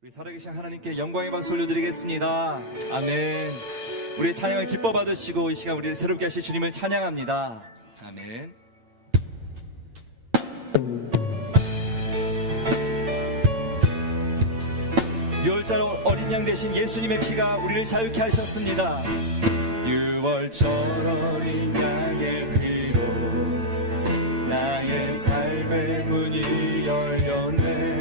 우리 살아계신 하나님께 영광의 박수 올려드리겠습니다. 아멘. 우리의 찬양을 기뻐 받으시고 이 시간 우리를 새롭게 하실 주님을 찬양합니다. 아멘. 유월절 어린 양 대신 예수님의 피가 우리를 자유케 하셨습니다. 유월절 어린 양의 피로 나의 삶의 문이 열렸네.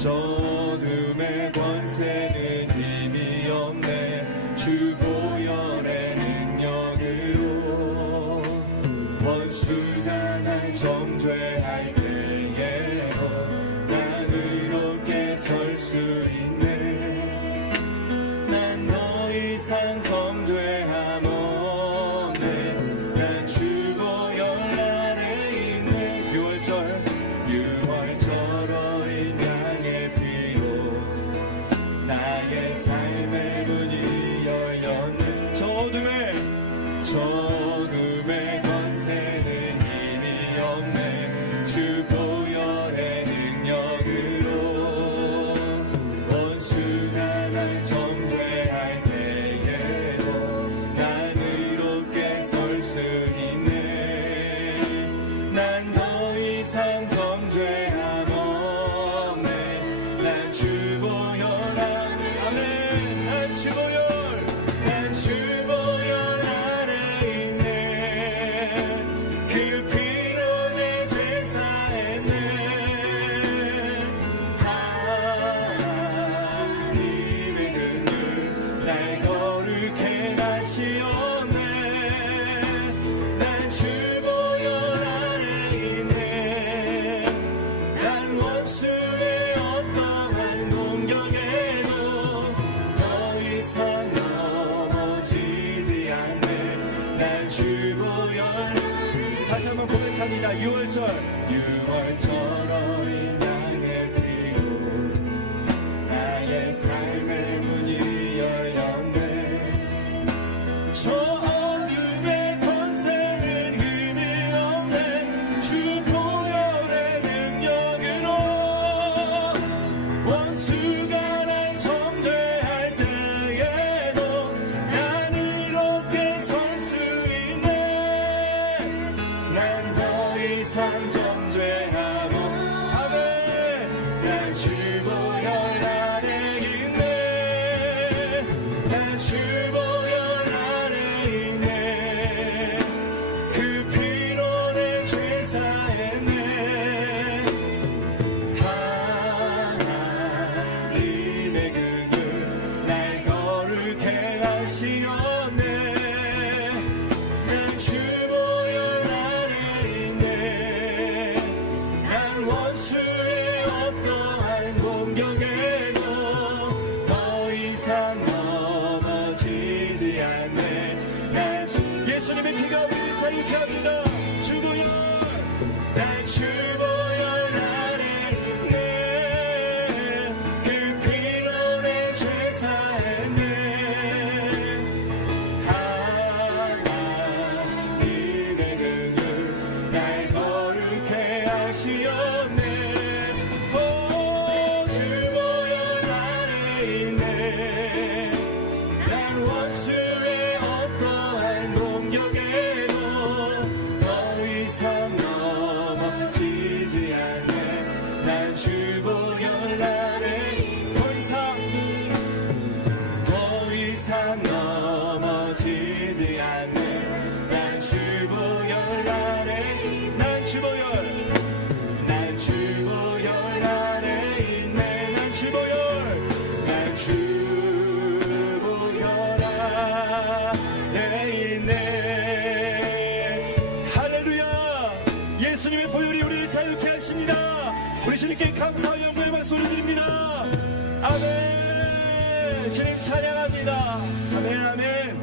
저 어둠의 권세는 힘이 없네. 주 보혈의 능력으로 원수가 날 정죄할 때에도 난 의롭게 설 수 있네. 난 더 이상 정죄함 없네. 난 주 보혈 아래 있네. 유월절 어린 양의 피로 나의 삶의 문이 열렸네. 저 어둠의 권세는 힘이 없네. 주 보혈의 능력으로 원수가 날 정죄할 때에도 난 의롭게 설 수 있네. 난 더 이상 정죄함 없네. 난 주 보혈 안에 아멘. 난 주 보혈 안에 있네. 그 피로 내 죄 사했네. 하나님의 긍휼 날 거룩해 하시었네. 난 주 보혈 안에 있네. 난 원수의 어떠한 공격에도 더 이상 넘어지지 않네. 난 주 보혈 다시 한번 고백합니다. 유월절 어린 양의 피로 나의 삶의 문이 열렸네. 저 어둠의 권세는 힘이 없네. 주 보혈의 능력으로 원수가 날 정죄할 때에도 난 이롭게 설 수 있네. 난 더 이상 정죄함 없네. 난 주 보혈 안에 있네. 난 주 보혈 안에 있네. 그 피로 내 죄 사했네. 하나님의 긍휼 날 거룩해 하시었네. 난 주 보혈 안에 있네. 난 원수의 어떠한 공격에도 더 이상 넘어지지 않네. 난 예수님의 피가 우리를 자유케 합니다. 주 보혈 난 주 보혈 안에 있네. 그 피로 내 죄 사했네. 하나님의 긍휼 날 거룩해 하시었네. 오, 주 보혈 안에 있네. 난 원수의 어떠한 공격에도 더 이상 넘어지지 않네. 난 주 보혈 안에 더 이상 넘어지지 않네. 난 주 보혈 안에 난 주 보혈 안에 있네. 난 주 보혈 안에 있네. 할렐루야. 예수님의 보혈이 우리를 자유케 하십니다. 우리 주님께 감사와 영광의 박수 올려드립니다. 아멘. 주님 찬양합니다. 아멘 아멘.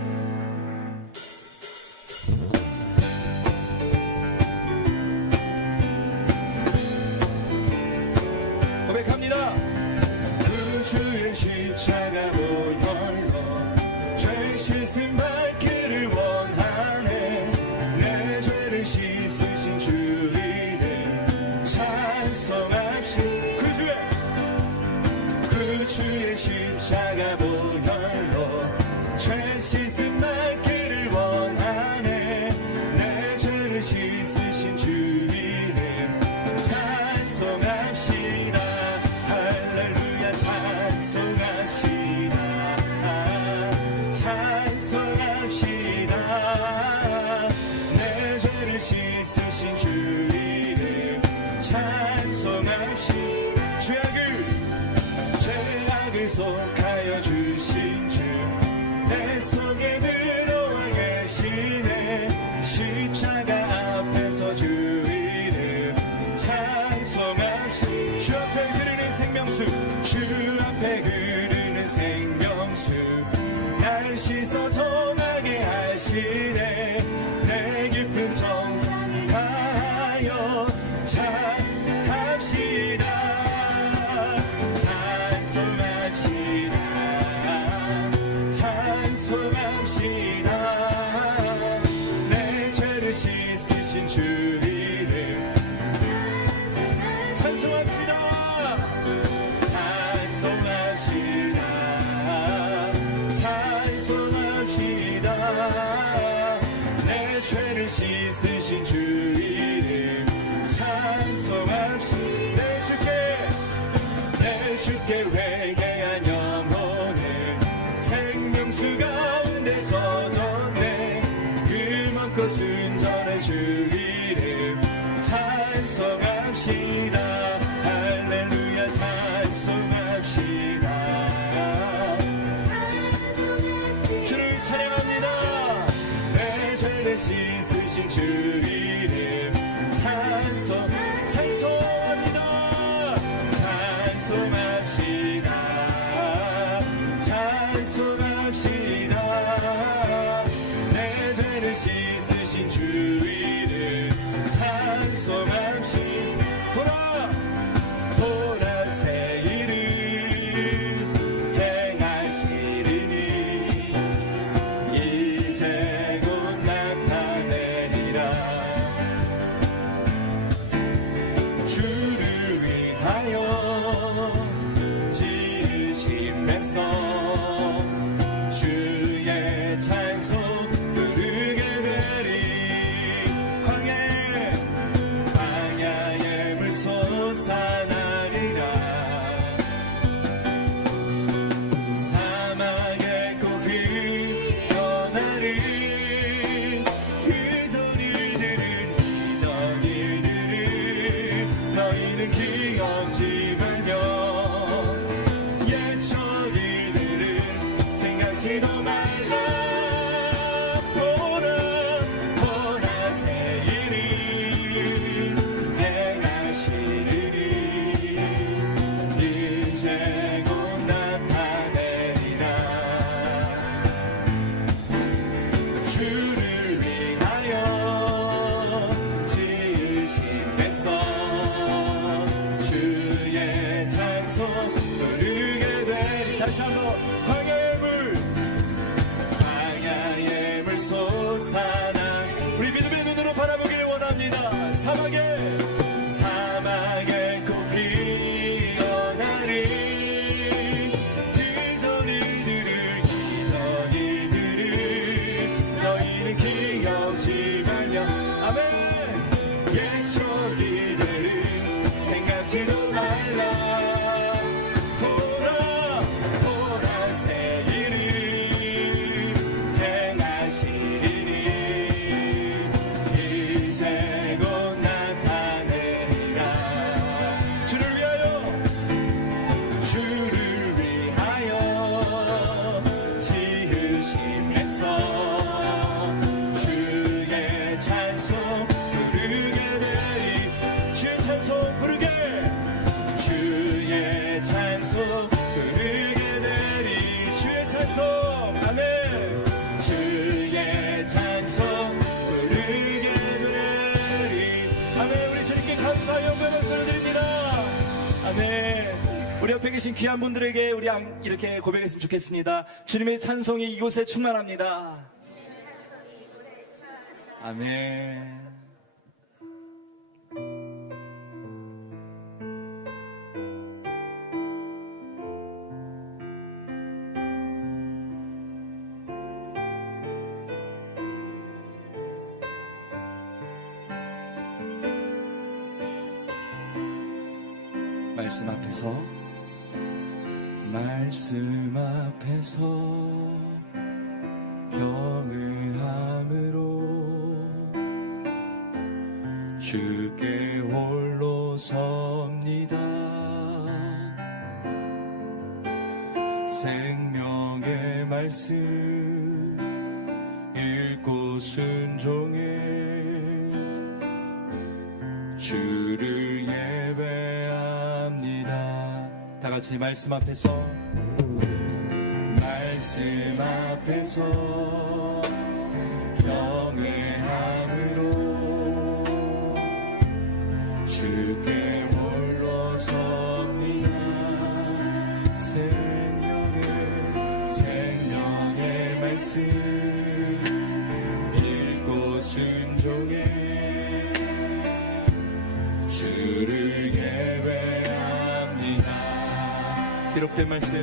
고백합니다. 그 주의 십자가 보혈로 죄 씻음 받기를 원하네. 내 죄를 씻으신 주 이름 찬송합시다. 그 주의 주의 십자가 보혈로 죄 씻음 받기를 원하네. 내 죄를 씻으신 주 이름 찬송합시다. 할렐루야 찬송합시다. 찬송합시다. 내 죄를 씻으신 주 이름 찬송합시다. 죄악을 속하여 주신 주 내 속에 들어와 계시네. 십자가 앞에서 주 이름 찬송합시다. 주 앞에 흐르는 생명수, 주 앞에 흐르는 생명수, 날 씻어 정하게 하시네. 내 깊은 정성 다하여 찬송합시다. 찬송합시다. 내 죄를 씻으신 주 이름 찬송합시다. 찬송합시다. 찬송합시다. 내 죄를 씻으신 주 이름 찬송합시다. 내 주께 회개한 영혼은 생명수 가운데 젖었네. 그 많고 순전한 주 이름 찬송합시다. 할렐루야 찬송합시다. 주를 찬양합니다. 내 죄를 씻으신 주 이름 찬송합니다. 찬송합시다. 찬송합시다. 내 죄를 씻으신 주 이름 찬송합시다. 보라 새 일을 행하시리니 이제 곧 나타내리라. 주를 위하여 지으심에서 주의 찬송 부르게 되리. 광야의 물 솟아나리라. 사막의 꽃 피어나리. 이전 일들은 너희는 기억지 말며 옛적 일들은 생각지도 말라. 보라 새 일을 행하시리니 이제 곧 나타내리라. 주를 위하여 지으심에서 주의 찬송 부르게 되리. 다시 한번 광야의 물 솟아나. 우리 믿음의 눈으로 바라보기를 원합니다. 사막에 꽃 피어나리. 이전 일들을 너희는 기억지 말며. 아멘. 옛적 일들은 생각지도 말라. 보라 새 일을 행하시리니 이제 곧 나타내리라. 주를 위하여 지으심에서 주의 찬송 부르게 되리. 주의 찬송 부르게. 주의 찬송 부르게 되리. 주의 찬송. 아멘. 주의 찬송 부르게 되리. 아멘. 우리 주님께 감사의 영광을 드립니다. 아멘. 우리 옆에 계신 귀한 분들에게 우리 이렇게 고백했으면 좋겠습니다. 주님의 찬송이 이곳에 충만합니다. 아멘. 말씀 앞에서 경외함으로 주께 홀로 섭니다. 생명의 말씀 읽고 순종해 주를 예배합니다. 다 같이 말씀 앞에서 경외함으로 주께 홀로 섭니다. 생명의 말씀 읽고 순종해 주를 예배합니다. 기록된 말씀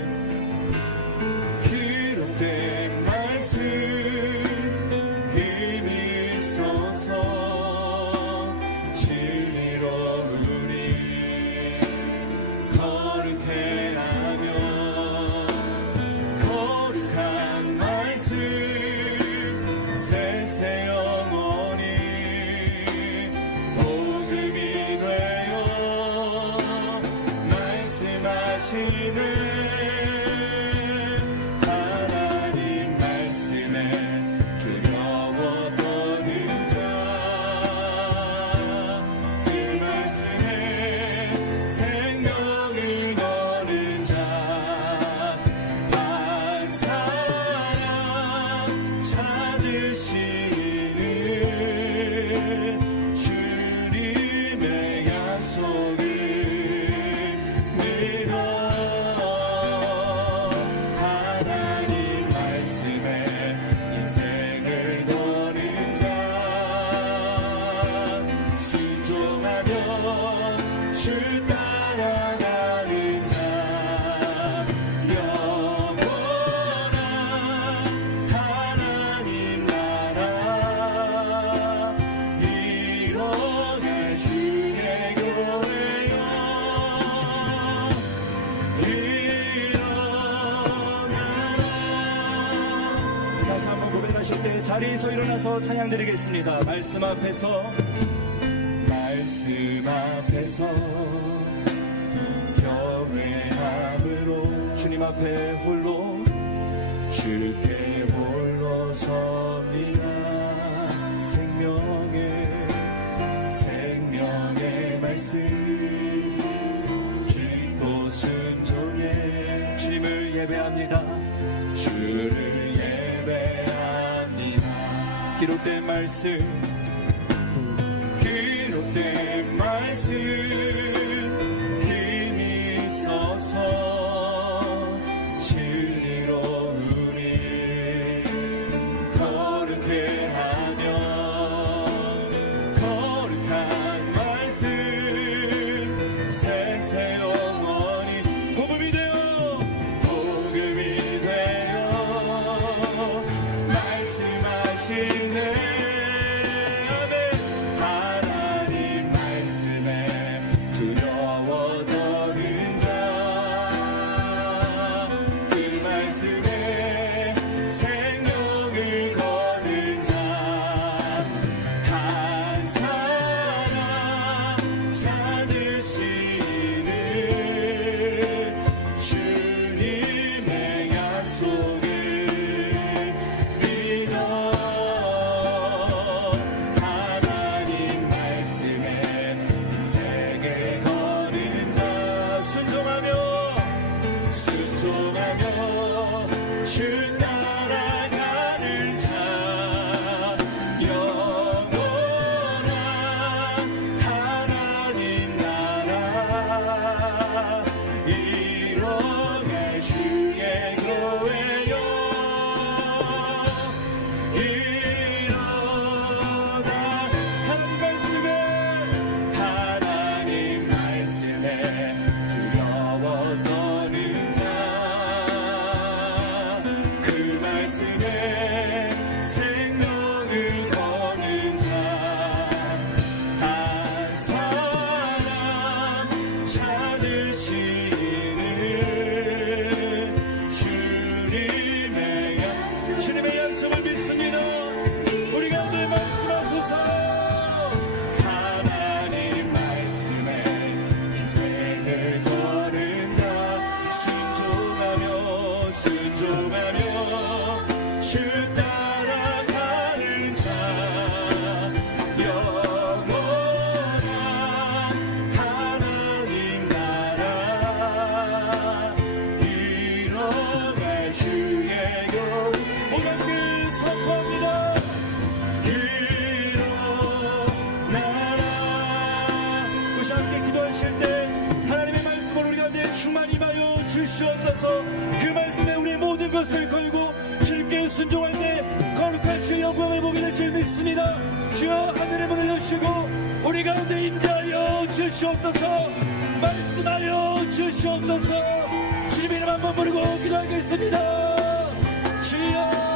힘이 있어서 진리로 우리 거룩해 하며 거룩한 말씀 세세 영원히 복음이 되어 말씀하시는 자리에서 일어나서 찬양 드리겠습니다. 말씀 앞에서 경외함으로 주님 앞에 홀로 주께 홀로 섭니다. 생명의 말씀 듣고 순종해 주님을 예배합니다. 주를 예배합니다. 기록된 말씀 힘이 있어서 진리로 우리 거룩해 하며 거룩한 말씀 세세 영원히 복음이 되어 말씀하시네. 찾으시 주시옵소서. 그 말씀에 우리의 모든 것을 걸고 주님께 순종할 때 거룩한 주의 영광을 보게 될 줄 믿습니다. 주여 하늘의 문을 여시고 우리 가운데 임재하여 주시옵소서. 말씀하여 주시옵소서. 주님의 이름 한번 부르고 기도하겠습니다. 주여.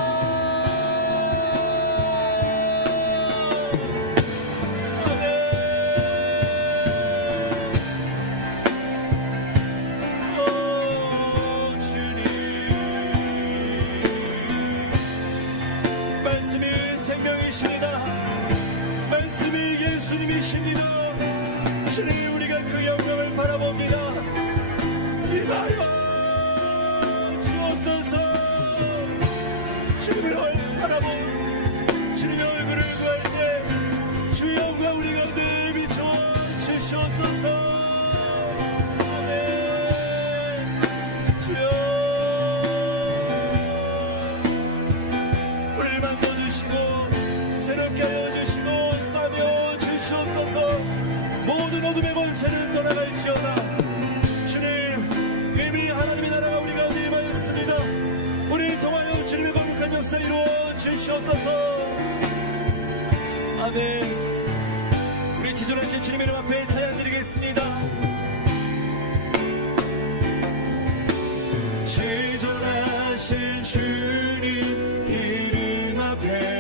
말씀이 예수님이십니다. 주님, 우리가 그 영광을 바라봅니다. 임하여 주옵소서. 주님을 바라보 주님의 얼굴을 구할 때 주 영광 우리 가운데 비춰 주시옵소서. 아멘. 주여 우리를 만져주시고 새롭게 하여 주시고 싸며 주시옵소서. 모든 어둠의 권세는 떠나갈지어다. 주님, 이미 하나님의 나라가 우리 가운데 임하였습니다. 우리를 통하여 주님의 거룩한 역사 이루어 주시옵소서. 아멘. 우리 지존하신 주님의 이름 앞에 찬양드리겠습니다. 지존하신 주님 이름 앞에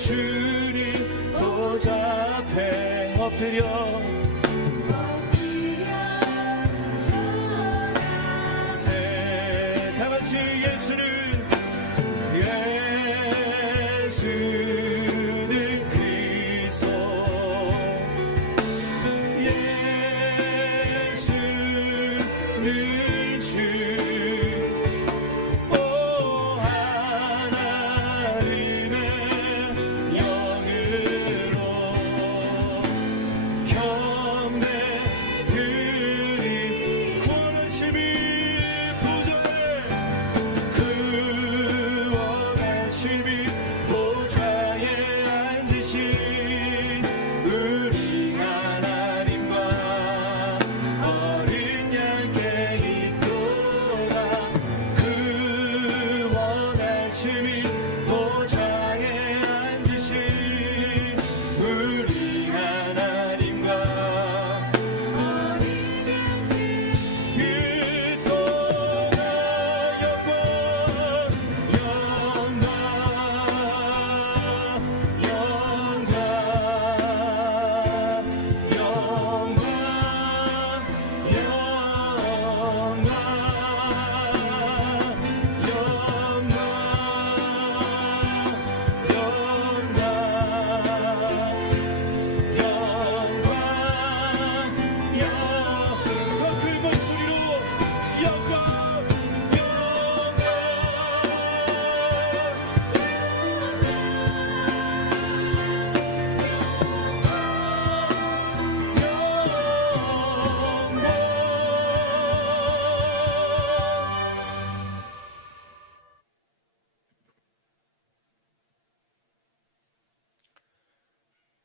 주님 보좌 앞에 엎드려 전하세. 다같이 예수는 그리스도 예수는 주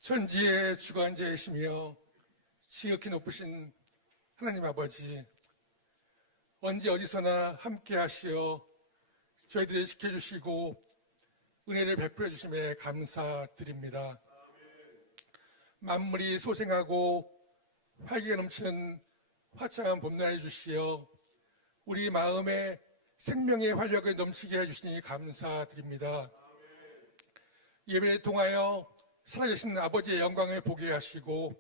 천지의 주관자이시며 지극히 높으신 하나님 아버지, 언제 어디서나 함께 하시어 저희들을 지켜주시고 은혜를 베풀어 주심에 감사드립니다. 만물이 소생하고 활기가 넘치는 화창한 봄날을 주시어 우리 마음에 생명의 활력을 넘치게 해주시니 감사드립니다. 예배를 통하여 살아계신 아버지의 영광을 보게 하시고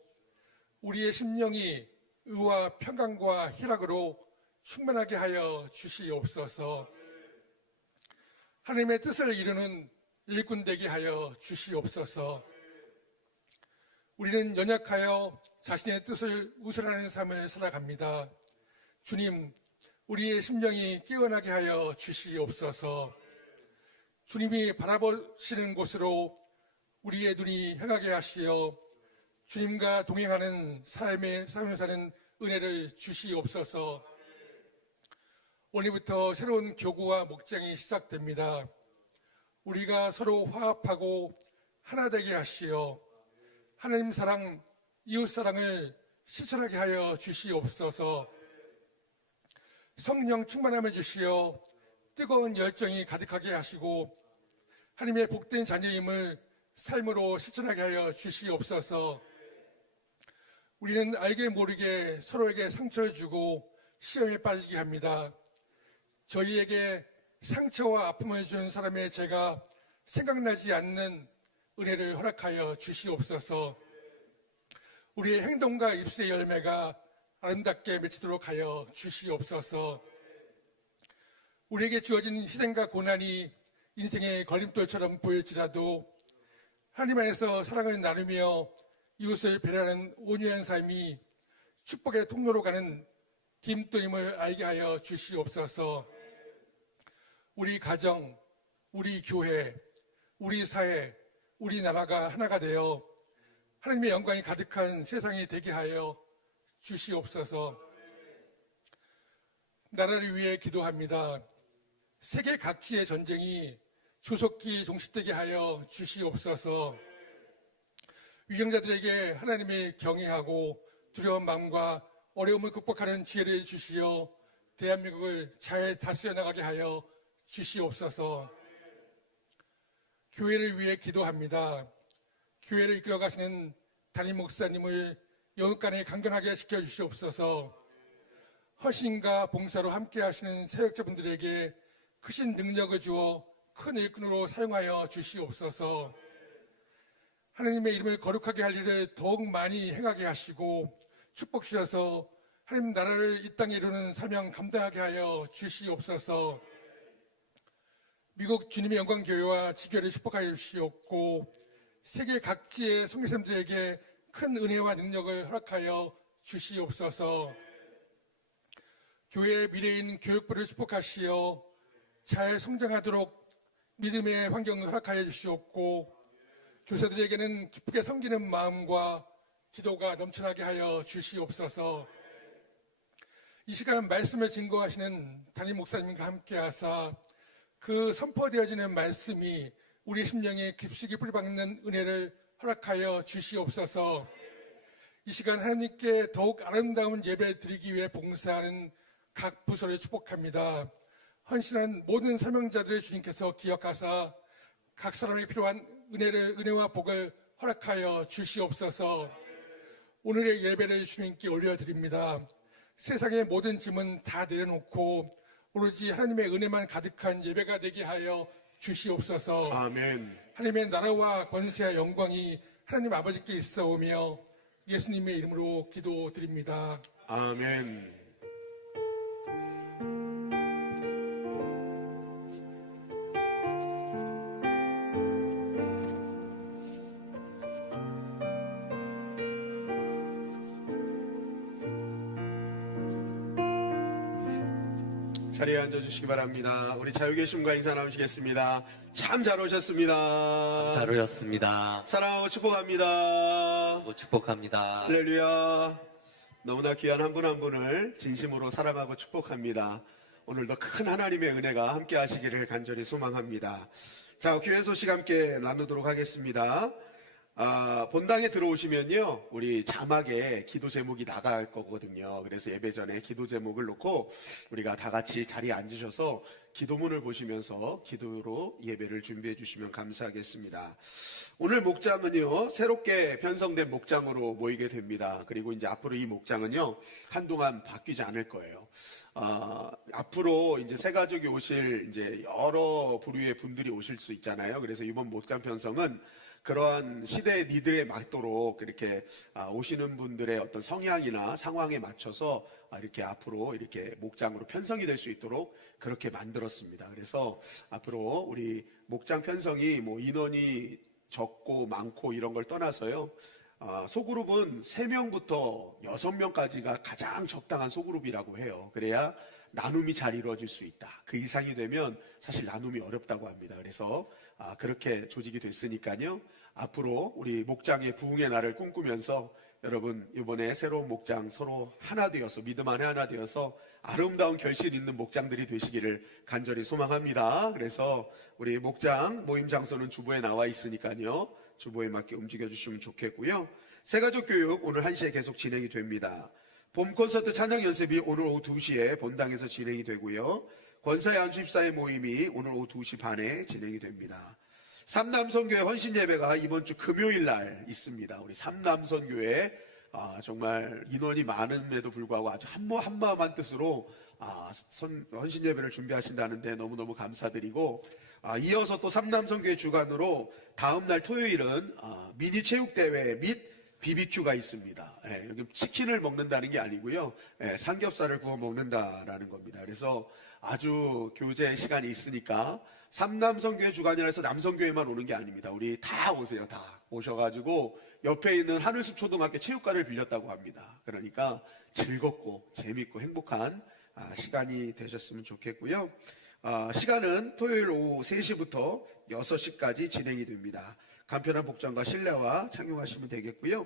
우리의 심령이 의와 평강과 희락으로 충만하게 하여 주시옵소서. 하나님의 뜻을 이루는 일꾼 되게 하여 주시옵소서. 우리는 연약하여 자신의 뜻을 우선하는 삶을 살아갑니다. 주님, 우리의 심령이 깨어나게 하여 주시옵소서. 주님이 바라보시는 곳으로 우리의 눈이 향하게 하시어 주님과 동행하는 삶을 사는 은혜를 주시옵소서. 오늘부터 새로운 교구와 목장이 시작됩니다. 우리가 서로 화합하고 하나 되게 하시어 하나님 사랑, 이웃 사랑을 실천하게 하여 주시옵소서. 성령 충만함을 주시어 뜨거운 열정이 가득하게 하시고 하나님의 복된 자녀임을 삶으로 실천하게 하여 주시옵소서. 우리는 알게 모르게 서로에게 상처를 주고 시험에 빠지게 합니다. 저희에게 상처와 아픔을 준 사람의 죄가 생각나지 않는 은혜를 허락하여 주시옵소서. 우리의 행동과 입술의 열매가 아름답게 맺히도록 하여 주시옵소서. 우리에게 주어진 희생과 고난이 인생의 걸림돌처럼 보일지라도 하나님 안에서 사랑을 나누며 이웃을 배려하는 온유한 삶이 축복의 통로로 가는 디딤돌임을 알게 하여 주시옵소서. 우리 가정, 우리 교회, 우리 사회, 우리나라가 하나가 되어 하나님의 영광이 가득한 세상이 되게 하여 주시옵소서. 나라를 위해 기도합니다. 세계 각지의 전쟁이 조속히 종식되게 하여 주시옵소서. 위경자들에게 하나님을 경외하고 두려운 마음과 어려움을 극복하는 지혜를 주시어 대한민국을 잘 다스려 나가게 하여 주시옵소서. 교회를 위해 기도합니다. 교회를 이끌어 가시는 담임 목사님을 영육간에 강건하게 지켜주시옵소서. 헌신과 봉사로 함께 하시는 사역자분들에게 크신 능력을 주어 큰 일꾼으로 사용하여 주시옵소서. 하나님의 이름을 거룩하게 할 일을 더욱 많이 행하게 하시고 축복 주셔서 하나님 나라를 이 땅에 이루는 사명 감당하게 하여 주시옵소서. 미국 주님의 영광교회와 지교를 축복하여 주시옵고 세계 각지의 선교사님들에게 큰 은혜와 능력을 허락하여 주시옵소서. 교회의 미래인 교육부를 축복하시어 잘 성장하도록 믿음의 환경을 허락하여 주시옵고 교사들에게는 기쁘게 섬기는 마음과 기도가 넘쳐나게 하여 주시옵소서. 이 시간 말씀을 증거하시는 담임 목사님과 함께 하사 그 선포되어지는 말씀이 우리 심령에 깊숙이 뿌리박는 은혜를 허락하여 주시옵소서. 이 시간 하나님께 더욱 아름다운 예배를 드리기 위해 봉사하는 각 부서를 축복합니다. 헌신한 모든 사명자들을 주님께서 기억하사 각 사람에게 필요한 은혜와 복을 허락하여 주시옵소서. 오늘의 예배를 주님께 올려드립니다. 세상의 모든 짐은 다 내려놓고 오로지 하나님의 은혜만 가득한 예배가 되게 하여 주시옵소서. 아멘. 하나님의 나라와 권세와 영광이 하나님 아버지께 있어오며 예수님의 이름으로 기도드립니다. 아멘. 자리에 앉아주시기 바랍니다. 우리 자유계심과 인사 나누시겠습니다. 참 잘 오셨습니다. 잘 오셨습니다. 사랑하고 축복합니다. 축복합니다. 할렐루야. 너무나 귀한 한 분 한 분을 진심으로 사랑하고 축복합니다. 오늘도 큰 하나님의 은혜가 함께 하시기를 간절히 소망합니다. 자, 교회 소식 함께 나누도록 하겠습니다. 본당에 들어오시면요, 우리 자막에 기도 제목이 나갈 거거든요. 그래서 예배 전에 기도 제목을 놓고 우리가 다 같이 자리에 앉으셔서 기도문을 보시면서 기도로 예배를 준비해 주시면 감사하겠습니다. 오늘 목장은요, 새롭게 편성된 목장으로 모이게 됩니다. 그리고 이제 앞으로 이 목장은요, 한동안 바뀌지 않을 거예요. 앞으로 이제 새 가족이 오실 이제 여러 부류의 분들이 오실 수 있잖아요. 그래서 이번 목장 편성은 그러한 시대의 니드에 맞도록 이렇게 오시는 분들의 어떤 성향이나 상황에 맞춰서 이렇게 앞으로 이렇게 목장으로 편성이 될 수 있도록 그렇게 만들었습니다. 그래서 앞으로 우리 목장 편성이 뭐 인원이 적고 많고 이런 걸 떠나서요, 소그룹은 3명부터 6명까지가 가장 적당한 소그룹이라고 해요. 그래야 나눔이 잘 이루어질 수 있다. 그 이상이 되면 사실 나눔이 어렵다고 합니다. 그래서 그렇게 조직이 됐으니까요, 앞으로 우리 목장의 부흥의 날을 꿈꾸면서 여러분 이번에 새로운 목장 서로 하나 되어서 믿음 안에 하나 되어서 아름다운 결실 있는 목장들이 되시기를 간절히 소망합니다. 그래서 우리 목장 모임 장소는 주보에 나와 있으니까요. 주보에 맞게 움직여 주시면 좋겠고요. 새가족 교육 오늘 1시에 계속 진행이 됩니다. 봄 콘서트 찬양 연습이 오늘 오후 2시에 본당에서 진행이 되고요. 권사의 안수집사의 모임이 오늘 오후 2시 반에 진행이 됩니다. 삼남선교회 헌신 예배가 이번 주 금요일 날 있습니다. 우리 삼남선교회 정말 인원이 많음에도 불구하고 아주 한마음 한뜻으로 헌신 예배를 준비하신다는데 너무너무 감사드리고, 이어서 또 삼남선교회 주관으로 다음 날 토요일은 미니 체육대회 및 BBQ가 있습니다. 여기 치킨을 먹는다는 게 아니고요. 삼겹살을 구워 먹는다라는 겁니다. 그래서 아주 교제 시간이 있으니까 삼남선교회 주관이라 해서 남선교회만 오는 게 아닙니다. 우리 다 오세요. 다 오셔가지고 옆에 있는 하늘숲 초등학교 체육관을 빌렸다고 합니다. 그러니까 즐겁고 재밌고 행복한 시간이 되셨으면 좋겠고요. 시간은 토요일 오후 3시부터 6시까지 진행이 됩니다. 간편한 복장과 실내화 착용하시면 되겠고요.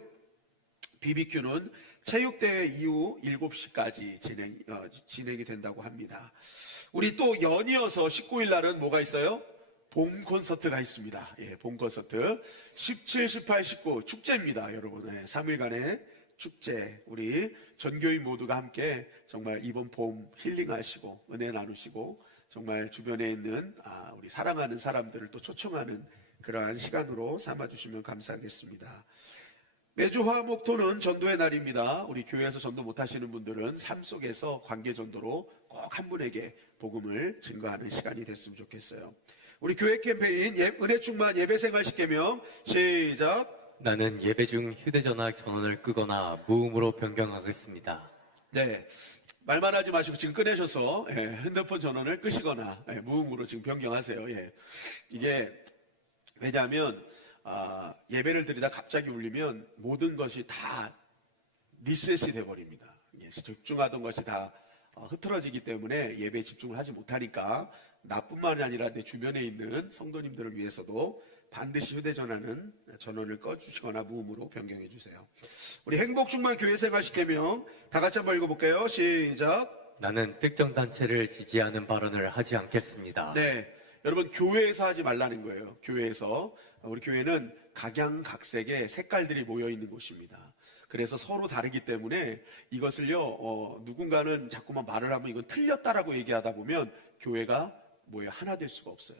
BBQ는 체육대회 이후 7시까지 진행이 된다고 합니다. 우리 또 연이어서 19일 날은 뭐가 있어요? 봄 콘서트가 있습니다. 봄 콘서트 17, 18, 19 축제입니다. 여러분 3일간의 축제, 우리 전교인 모두가 함께 정말 이번 봄 힐링하시고 은혜 나누시고 정말 주변에 있는 우리 사랑하는 사람들을 또 초청하는 그러한 시간으로 삼아주시면 감사하겠습니다. 매주 화목토는 전도의 날입니다. 우리 교회에서 전도 못하시는 분들은 삶 속에서 관계 전도로 꼭 한 분에게 복음을 증거하는 시간이 됐으면 좋겠어요. 우리 교회 캠페인 은혜 충만 예배 생활 10계명 시작. 나는 예배 중 휴대전화 전원을 끄거나 무음으로 변경하겠습니다. 네, 말만 하지 마시고 지금 꺼내셔서 핸드폰 전원을 끄시거나 무음으로 지금 변경하세요. 이게 왜냐하면 예배를 드리다 갑자기 울리면 모든 것이 다 리셋이 돼버립니다. 집중하던 것이 다 흐트러지기 때문에 예배에 집중을 하지 못하니까 나뿐만이 아니라 내 주변에 있는 성도님들을 위해서도 반드시 휴대전화는 전원을 꺼주시거나 무음으로 변경해 주세요. 우리 행복충만 교회생활 10계명 다 같이 한번 읽어볼게요. 시작. 나는 특정 단체를 지지하는 발언을 하지 않겠습니다. 네, 여러분 교회에서 하지 말라는 거예요. 교회에서. 우리 교회는 각양각색의 색깔들이 모여 있는 곳입니다. 그래서 서로 다르기 때문에 이것을요, 누군가는 자꾸만 말을 하면 이건 틀렸다라고 얘기하다 보면 교회가 하나 될 수가 없어요.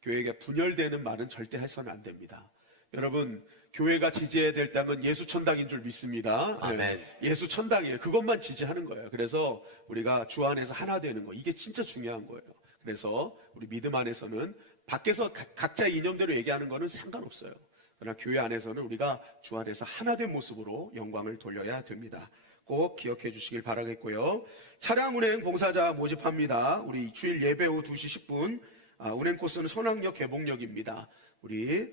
교회가 분열되는 말은 절대 해서는 안 됩니다. 여러분, 교회가 지지해야 될 땅은 예수 천당인 줄 믿습니다. 아멘. 예수 천당이에요. 그것만 지지하는 거예요. 그래서 우리가 주 안에서 하나 되는 거, 이게 진짜 중요한 거예요. 그래서 우리 믿음 안에서는 밖에서 각자 이념대로 얘기하는 거는 상관없어요. 그러나 교회 안에서는 우리가 주 안에서 하나 된 모습으로 영광을 돌려야 됩니다. 꼭 기억해 주시길 바라겠고요. 차량 운행 봉사자 모집합니다. 우리 주일 예배 후 2시 10분 운행 코스는 선악역 개봉역입니다. 우리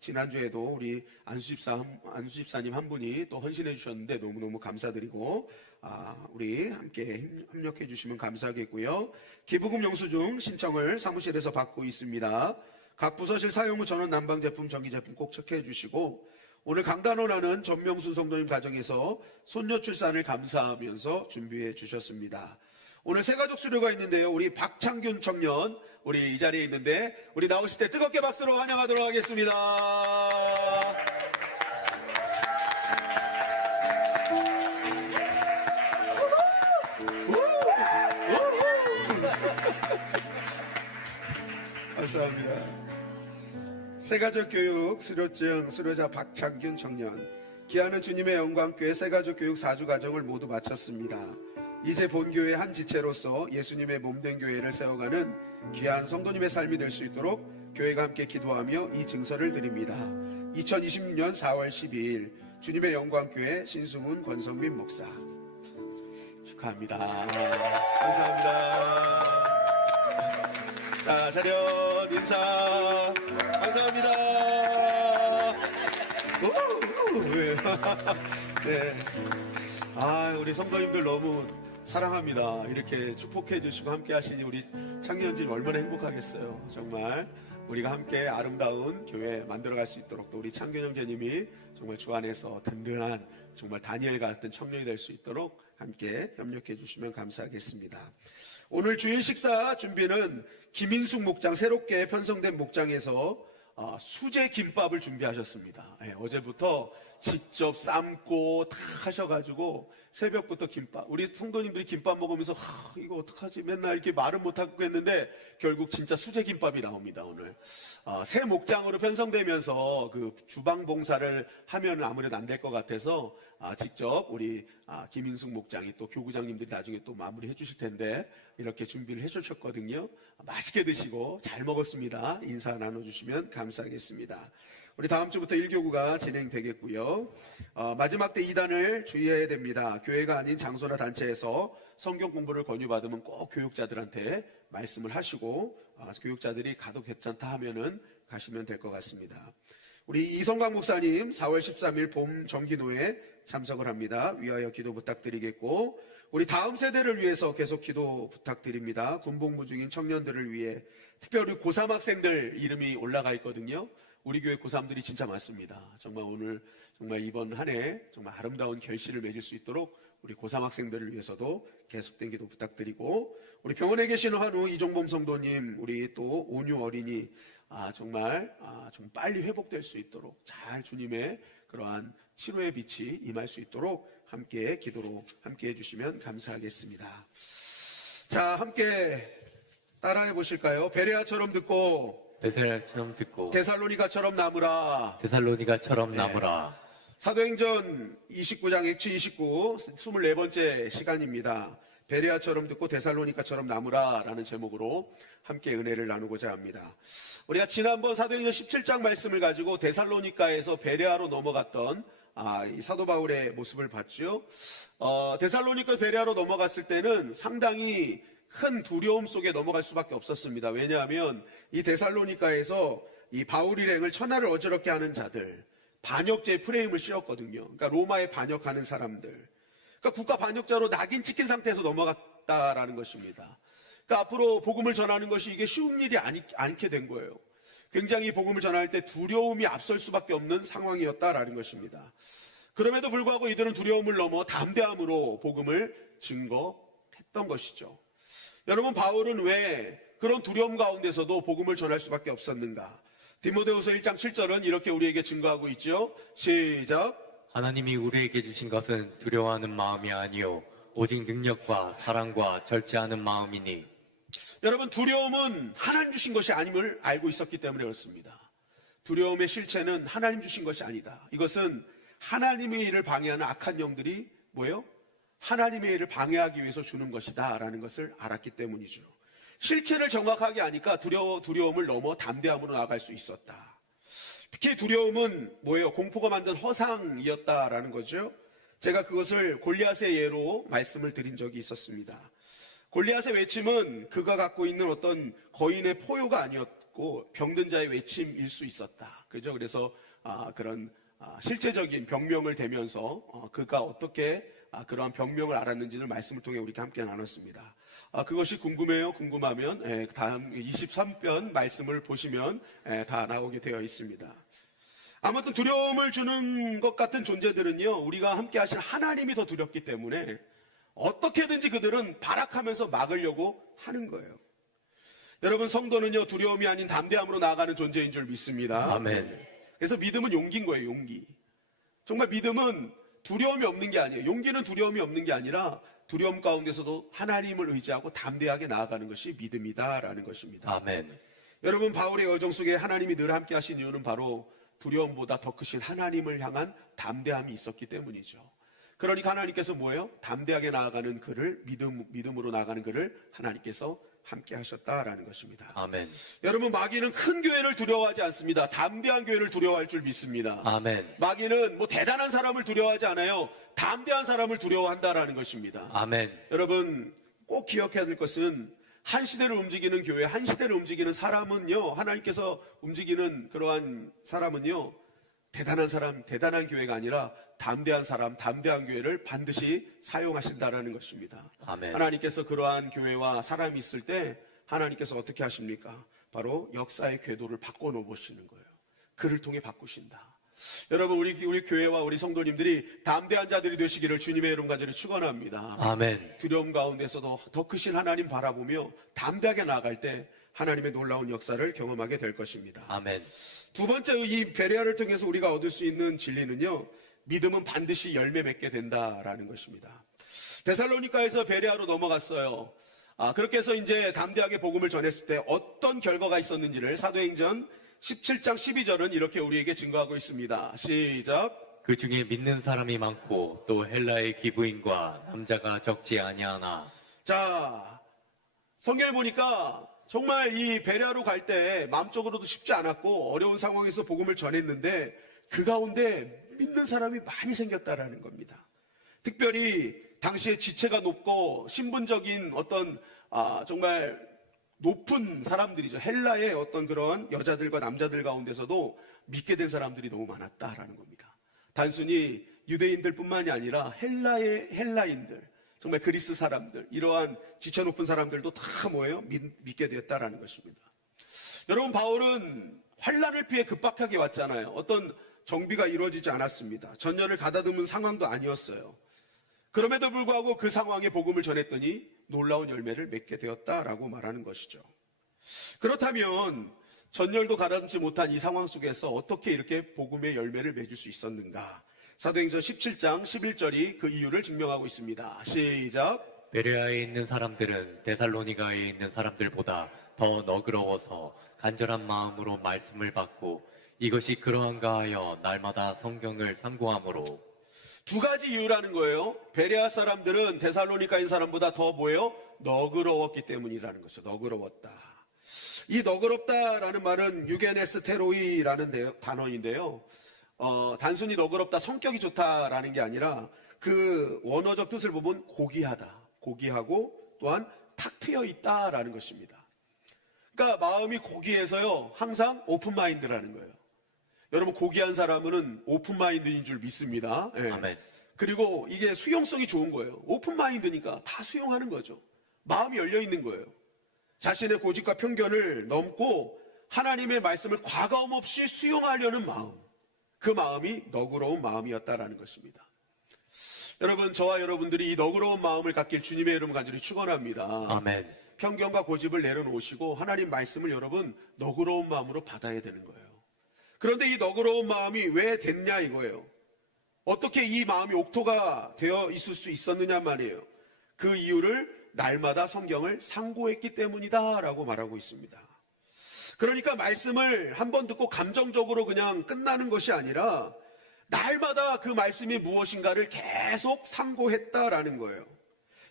지난주에도 우리 안수집사님 한 분이 또 헌신해 주셨는데 너무너무 감사드리고 우리 함께 협력해 주시면 감사하겠고요. 기부금 영수증 신청을 사무실에서 받고 있습니다. 각 부서실 사용 후 전원 난방 제품, 전기 제품 꼭 체크해 주시고, 오늘 강단원하는 전명순 성도님 가정에서 손녀 출산을 감사하면서 준비해 주셨습니다. 오늘 새가족 수료가 있는데요. 우리 박창균 청년 우리 이 자리에 있는데 우리 나오실 때 뜨겁게 박수로 환영하도록 하겠습니다. 감사합니다. 새가족 교육 수료증 수료자 박창균 청년, 기하는 주님의 영광교회 새가족 교육 4주 과정을 모두 마쳤습니다. 이제 본교회 한 지체로서 예수님의 몸된 교회를 세워가는 귀한 성도님의 삶이 될 수 있도록 교회가 함께 기도하며 이 증서를 드립니다. 2026년 4월 12일 주님의 영광교회 신승훈 권성민 목사. 축하합니다. 감사합니다. 자, 차렷 인사. 감사합니다. 네. 우리 성도님들 너무 사랑합니다. 이렇게 축복해 주시고 함께 하시니 우리 창년진 얼마나 행복하겠어요. 정말 우리가 함께 아름다운 교회 만들어갈 수 있도록 또 우리 창균 형제님이 정말 주 안에서 든든한 정말 다니엘 같은 청년이 될 수 있도록 함께 협력해 주시면 감사하겠습니다. 오늘 주일 식사 준비는 김인숙 목장, 새롭게 편성된 목장에서 수제 김밥을 준비하셨습니다. 어제부터 직접 삶고 다 하셔가지고 새벽부터 김밥, 우리 성도님들이 김밥 먹으면서 이거 어떡하지, 맨날 이렇게 말은 못하고 했는데 결국 진짜 수제 김밥이 나옵니다. 오늘 새 목장으로 편성되면서 그 주방 봉사를 하면 아무래도 안 될 것 같아서 직접 우리 김인숙 목장이 또 교구장님들이 나중에 또 마무리해 주실 텐데 이렇게 준비를 해 주셨거든요. 맛있게 드시고 잘 먹었습니다. 인사 나눠주시면 감사하겠습니다. 우리 다음 주부터 1교구가 진행되겠고요. 마지막 때 2단을 주의해야 됩니다. 교회가 아닌 장소나 단체에서 성경 공부를 권유받으면 꼭 교육자들한테 말씀을 하시고 교육자들이 가도 괜찮다 하면은 가시면 될 것 같습니다. 우리 이성광 목사님 4월 13일 봄 정기노에 참석을 합니다. 위하여 기도 부탁드리겠고, 우리 다음 세대를 위해서 계속 기도 부탁드립니다. 군복무 중인 청년들을 위해, 특별히 고3 학생들 이름이 올라가 있거든요. 우리 교회 고3들이 진짜 많습니다. 정말 오늘 정말 이번 한 해 정말 아름다운 결실을 맺을 수 있도록 우리 고3 학생들을 위해서도 계속된 기도 부탁드리고, 우리 병원에 계시는 한우 이종범 성도님, 우리 또 온유 어린이 정말 좀 빨리 회복될 수 있도록 잘 주님의 그러한 치료의 빛이 임할 수 있도록 함께 기도로 함께 해주시면 감사하겠습니다. 자, 함께 따라해 보실까요? 베레아처럼 듣고 데살로니가처럼 듣고 데살로니가처럼 나무라. 데살로니가처럼 나무라. 사도행전 29장 액치 29 24번째 시간입니다. 베레아처럼 듣고 데살로니가처럼 나무라라는 제목으로 함께 은혜를 나누고자 합니다. 우리가 지난번 사도행전 17장 말씀을 가지고 데살로니가에서 베레아로 넘어갔던 이 사도 바울의 모습을 봤죠. 데살로니가 베레아로 넘어갔을 때는 상당히 큰 두려움 속에 넘어갈 수밖에 없었습니다. 왜냐하면 이 데살로니가에서 이 바울 일행을 천하를 어지럽게 하는 자들, 반역죄의 프레임을 씌웠거든요. 그러니까 로마에 반역하는 사람들, 그러니까 국가 반역자로 낙인 찍힌 상태에서 넘어갔다라는 것입니다. 그러니까 앞으로 복음을 전하는 것이 이게 쉬운 일이 않게 된 거예요. 굉장히 복음을 전할 때 두려움이 앞설 수밖에 없는 상황이었다라는 것입니다. 그럼에도 불구하고 이들은 두려움을 넘어 담대함으로 복음을 증거했던 것이죠. 여러분, 바울은 왜 그런 두려움 가운데서도 복음을 전할 수밖에 없었는가? 디모데후서 1장 7절은 이렇게 우리에게 증거하고 있죠. 시작. 하나님이 우리에게 주신 것은 두려워하는 마음이 아니요 오직 능력과 사랑과 절제하는 마음이니. 여러분, 두려움은 하나님 주신 것이 아님을 알고 있었기 때문에 그렇습니다. 두려움의 실체는 하나님 주신 것이 아니다. 이것은 하나님의 일을 방해하는 악한 영들이 뭐예요? 하나님의 일을 방해하기 위해서 주는 것이다 라는 것을 알았기 때문이죠. 실체를 정확하게 아니까 두려움을 넘어 담대함으로 나아갈 수 있었다. 특히 두려움은 뭐예요? 공포가 만든 허상이었다라는 거죠. 제가 그것을 골리앗의 예로 말씀을 드린 적이 있었습니다. 골리앗의 외침은 그가 갖고 있는 어떤 거인의 포효가 아니었고 병든 자의 외침일 수 있었다. 그죠? 그래서 그런 실제적인 병명을 대면서 그가 어떻게 그러한 병명을 알았는지를 말씀을 통해 우리가 함께 나눴습니다. 그것이 궁금해요? 궁금하면 다음 23편 말씀을 보시면 다 나오게 되어 있습니다. 아무튼 두려움을 주는 것 같은 존재들은요, 우리가 함께 하신 하나님이 더 두렵기 때문에 어떻게든지 그들은 발악하면서 막으려고 하는 거예요. 여러분, 성도는요, 두려움이 아닌 담대함으로 나아가는 존재인 줄 믿습니다. 아멘. 그래서 믿음은 용기인 거예요. 용기. 정말 믿음은 두려움이 없는 게 아니에요. 용기는 두려움이 없는 게 아니라 두려움 가운데서도 하나님을 의지하고 담대하게 나아가는 것이 믿음이다라는 것입니다. 아멘. 여러분, 바울의 여정 속에 하나님이 늘 함께 하신 이유는 바로 두려움보다 더 크신 하나님을 향한 담대함이 있었기 때문이죠. 그러니까 하나님께서 뭐예요? 담대하게 나아가는 그를, 믿음으로 나아가는 그를 하나님께서 함께 하셨다라는 것입니다. 아멘. 여러분, 마귀는 큰 교회를 두려워하지 않습니다. 담대한 교회를 두려워할 줄 믿습니다. 아멘. 마귀는 뭐 대단한 사람을 두려워하지 않아요. 담대한 사람을 두려워한다라는 것입니다. 아멘. 여러분, 꼭 기억해야 될 것은 한 시대를 움직이는 교회, 한 시대를 움직이는 사람은요, 하나님께서 움직이는 그러한 사람은요, 대단한 사람, 대단한 교회가 아니라 담대한 사람, 담대한 교회를 반드시 사용하신다라는 것입니다. 아멘. 하나님께서 그러한 교회와 사람이 있을 때 하나님께서 어떻게 하십니까? 바로 역사의 궤도를 바꿔놓으시는 거예요. 그를 통해 바꾸신다. 여러분, 우리 교회와 우리 성도님들이 담대한 자들이 되시기를 주님의 이름 간절히 축원합니다. 아멘. 두려움 가운데서도 더 크신 하나님 바라보며 담대하게 나아갈 때 하나님의 놀라운 역사를 경험하게 될 것입니다. 아멘. 두 번째, 이 베레아를 통해서 우리가 얻을 수 있는 진리는요, 믿음은 반드시 열매 맺게 된다라는 것입니다. 데살로니가에서 베레아로 넘어갔어요. 그렇게 해서 이제 담대하게 복음을 전했을 때 어떤 결과가 있었는지를 사도행전 17장 12절은 이렇게 우리에게 증거하고 있습니다. 시작. 그 중에 믿는 사람이 많고 또 헬라의 기부인과 남자가 적지 아니하나. 자, 성경을 보니까 정말 이 베레아로 갈 때 마음적으로도 쉽지 않았고 어려운 상황에서 복음을 전했는데 그 가운데 믿는 사람이 많이 생겼다라는 겁니다. 특별히 당시에 지체가 높고 신분적인 어떤 정말 높은 사람들이죠. 헬라의 어떤 그런 여자들과 남자들 가운데서도 믿게 된 사람들이 너무 많았다라는 겁니다. 단순히 유대인들뿐만이 아니라 헬라의 헬라인들, 정말 그리스 사람들, 이러한 지체 높은 사람들도 다 뭐예요? 믿게 되었다라는 것입니다. 여러분, 바울은 환란을 피해 급박하게 왔잖아요. 어떤 정비가 이루어지지 않았습니다. 전열을 가다듬은 상황도 아니었어요. 그럼에도 불구하고 그 상황에 복음을 전했더니 놀라운 열매를 맺게 되었다라고 말하는 것이죠. 그렇다면 전열도 가다듬지 못한 이 상황 속에서 어떻게 이렇게 복음의 열매를 맺을 수 있었는가? 사도행전 17장 11절이 그 이유를 증명하고 있습니다. 시작. 베레아에 있는 사람들은 데살로니가에 있는 사람들보다 더 너그러워서 간절한 마음으로 말씀을 받고 이것이 그러한가 하여 날마다 성경을 참고함으로. 두 가지 이유라는 거예요. 베레아 사람들은 데살로니가인 사람보다 더 뭐예요? 너그러웠기 때문이라는 것이죠. 너그러웠다. 이 너그럽다라는 말은 유게네스테로이라는 단어인데요. 단순히 너그럽다, 성격이 좋다라는 게 아니라 그 원어적 뜻을 보면 고귀하다, 고귀하고 또한 탁 트여 있다라는 것입니다. 그러니까 마음이 고귀해서요, 항상 오픈마인드라는 거예요. 여러분, 고귀한 사람은 오픈마인드인 줄 믿습니다. 예. 아멘. 그리고 이게 수용성이 좋은 거예요. 오픈마인드니까 다 수용하는 거죠. 마음이 열려 있는 거예요. 자신의 고집과 편견을 넘고 하나님의 말씀을 과감 없이 수용하려는 마음, 그 마음이 너그러운 마음이었다라는 것입니다. 여러분, 저와 여러분들이 이 너그러운 마음을 갖길 주님의 이름 간절히 축원합니다. 아멘. 편견과 고집을 내려놓으시고 하나님 말씀을 여러분 너그러운 마음으로 받아야 되는 거예요. 그런데 이 너그러운 마음이 왜 됐냐 이거예요. 어떻게 이 마음이 옥토가 되어 있을 수 있었느냐 말이에요. 그 이유를 날마다 성경을 상고했기 때문이다라고 말하고 있습니다. 그러니까 말씀을 한번 듣고 감정적으로 그냥 끝나는 것이 아니라 날마다 그 말씀이 무엇인가를 계속 상고했다라는 거예요.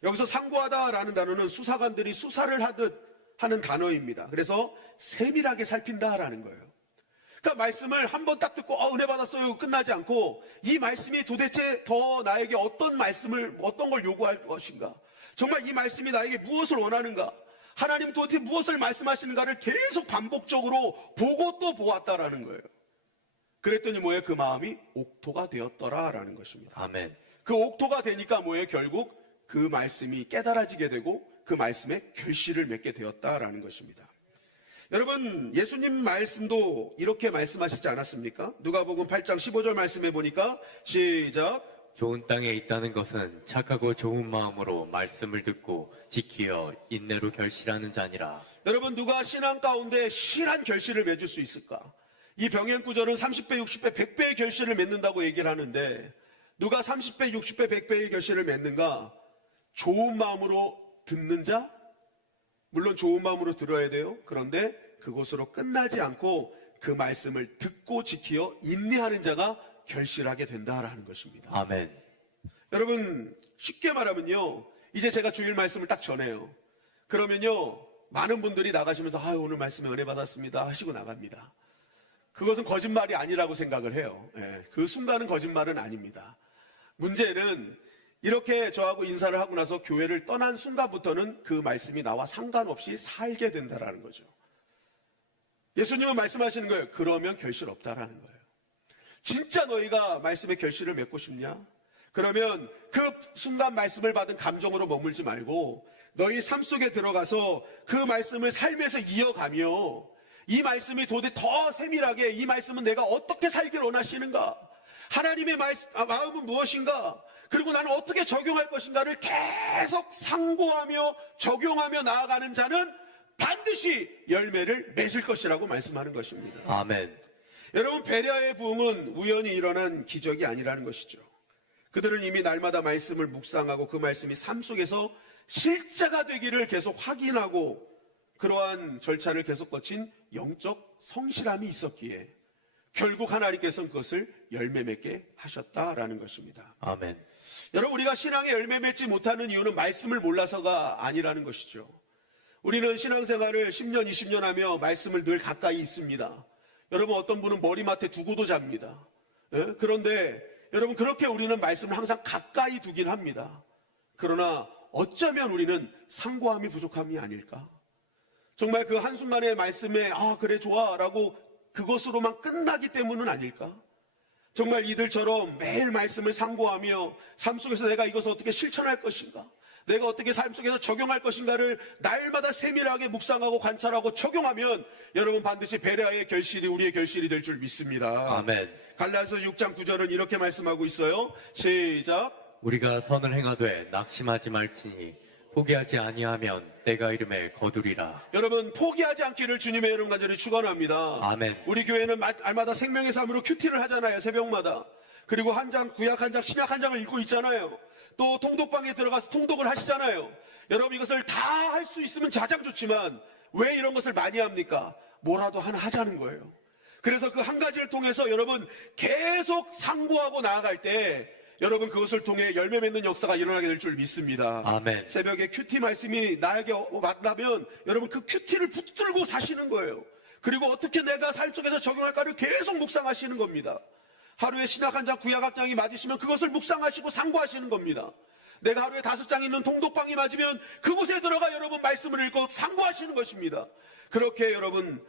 여기서 상고하다라는 단어는 수사관들이 수사를 하듯 하는 단어입니다. 그래서 세밀하게 살핀다라는 거예요. 그러니까 말씀을 한번 딱 듣고 은혜 받았어요 끝나지 않고 이 말씀이 도대체 더 나에게 어떤 걸 요구할 것인가, 정말 이 말씀이 나에게 무엇을 원하는가, 하나님 도대체 무엇을 말씀하시는가를 계속 반복적으로 보고 또 보았다라는 거예요. 그랬더니 뭐예요? 그 마음이 옥토가 되었더라라는 것입니다. 아멘. 그 옥토가 되니까 뭐예요? 결국 그 말씀이 깨달아지게 되고 그 말씀에 결실을 맺게 되었다라는 것입니다. 여러분, 예수님 말씀도 이렇게 말씀하시지 않았습니까? 누가복음 8장 15절 말씀해 보니까 시작. 좋은 땅에 있다는 것은 착하고 좋은 마음으로 말씀을 듣고 지키어 인내로 결실하는 자니라. 여러분, 누가 신앙 가운데 실한 결실을 맺을 수 있을까? 이 병행 구절은 30배, 60배, 100배의 결실을 맺는다고 얘기를 하는데 누가 30배, 60배, 100배의 결실을 맺는가? 좋은 마음으로 듣는 자? 물론 좋은 마음으로 들어야 돼요. 그런데 그것으로 끝나지 않고 그 말씀을 듣고 지키어 인내하는 자가 결실하게 된다라는 것입니다. 아멘. 여러분, 쉽게 말하면요, 이제 제가 주일 말씀을 딱 전해요. 그러면요, 많은 분들이 나가시면서 오늘 말씀에 은혜 받았습니다 하시고 나갑니다. 그것은 거짓말이 아니라고 생각을 해요. 그 순간은 거짓말은 아닙니다. 문제는 이렇게 저하고 인사를 하고 나서 교회를 떠난 순간부터는 그 말씀이 나와 상관없이 살게 된다라는 거죠. 예수님은 말씀하시는 거예요. 그러면 결실 없다라는 거예요. 진짜 너희가 말씀의 결실을 맺고 싶냐? 그러면 그 순간 말씀을 받은 감정으로 머물지 말고 너희 삶 속에 들어가서 그 말씀을 삶에서 이어가며 이 말씀이 도대체 더 세밀하게 이 말씀은 내가 어떻게 살기를 원하시는가? 하나님의 마음은 무엇인가? 그리고 나는 어떻게 적용할 것인가를 계속 상고하며 적용하며 나아가는 자는 반드시 열매를 맺을 것이라고 말씀하는 것입니다. 아멘. 여러분, 베레아의 부흥은 우연히 일어난 기적이 아니라는 것이죠. 그들은 이미 날마다 말씀을 묵상하고 그 말씀이 삶 속에서 실제가 되기를 계속 확인하고 그러한 절차를 계속 거친 영적 성실함이 있었기에 결국 하나님께서는 그것을 열매 맺게 하셨다라는 것입니다. 아멘. 여러분, 우리가 신앙에 열매 맺지 못하는 이유는 말씀을 몰라서가 아니라는 것이죠. 우리는 신앙생활을 10년, 20년 하며 말씀을 늘 가까이 있습니다. 여러분, 어떤 분은 머리맡에 두고도 잡니다. 그런데 여러분, 그렇게 우리는 말씀을 항상 가까이 두긴 합니다. 그러나 어쩌면 우리는 상고함이 부족함이 아닐까? 정말 그 한순간의 말씀에 그래 좋아 라고 그것으로만 끝나기 때문은 아닐까? 정말 이들처럼 매일 말씀을 상고하며 삶 속에서 내가 이것을 어떻게 실천할 것인가, 내가 어떻게 삶 속에서 적용할 것인가를 날마다 세밀하게 묵상하고 관찰하고 적용하면 여러분 반드시 베레아의 결실이 우리의 결실이 될 줄 믿습니다. 아멘. 갈라디아서 6장 9절은 이렇게 말씀하고 있어요. 시작. 우리가 선을 행하되 낙심하지 말지니 포기하지 아니하면 때가 이름에 거두리라. 여러분, 포기하지 않기를 주님의 이름 간절히 축원합니다. 아멘. 우리 교회는 날마다 생명의 삶으로 큐티를 하잖아요. 새벽마다. 그리고 한 장, 구약 한 장, 신약 한 장을 읽고 있잖아요. 또 통독방에 들어가서 통독을 하시잖아요. 여러분, 이것을 다 할 수 있으면 가장 좋지만 왜 이런 것을 많이 합니까? 뭐라도 하나 하자는 거예요. 그래서 그 한 가지를 통해서 여러분 계속 상고하고 나아갈 때 여러분 그것을 통해 열매 맺는 역사가 일어나게 될 줄 믿습니다. 아멘. 새벽에 큐티 말씀이 나에게 만나면 여러분 그 큐티를 붙들고 사시는 거예요. 그리고 어떻게 내가 삶 속에서 적용할까를 계속 묵상하시는 겁니다. 하루에 신약 한 장, 구약 한 장이 맞으시면 그것을 묵상하시고 상고하시는 겁니다. 내가 하루에 5장 있는 통독방이 맞으면 그곳에 들어가 여러분 말씀을 읽고 상고하시는 것입니다. 그렇게 여러분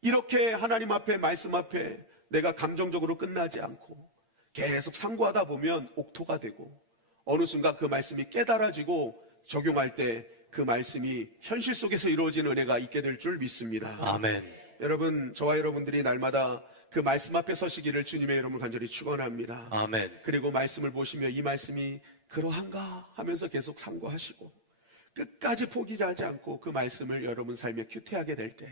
이렇게 하나님 앞에 말씀 앞에 내가 감정적으로 끝나지 않고 계속 상고하다 보면 옥토가 되고 어느 순간 그 말씀이 깨달아지고 적용할 때 그 말씀이 현실 속에서 이루어진 은혜가 있게 될 줄 믿습니다. 아멘. 여러분, 저와 여러분들이 날마다 그 말씀 앞에 서시기를 주님의 이름을 간절히 축원합니다. 아멘. 그리고 말씀을 보시며 이 말씀이 그러한가 하면서 계속 상고하시고 끝까지 포기하지 않고 그 말씀을 여러분 삶에 큐티하게 될 때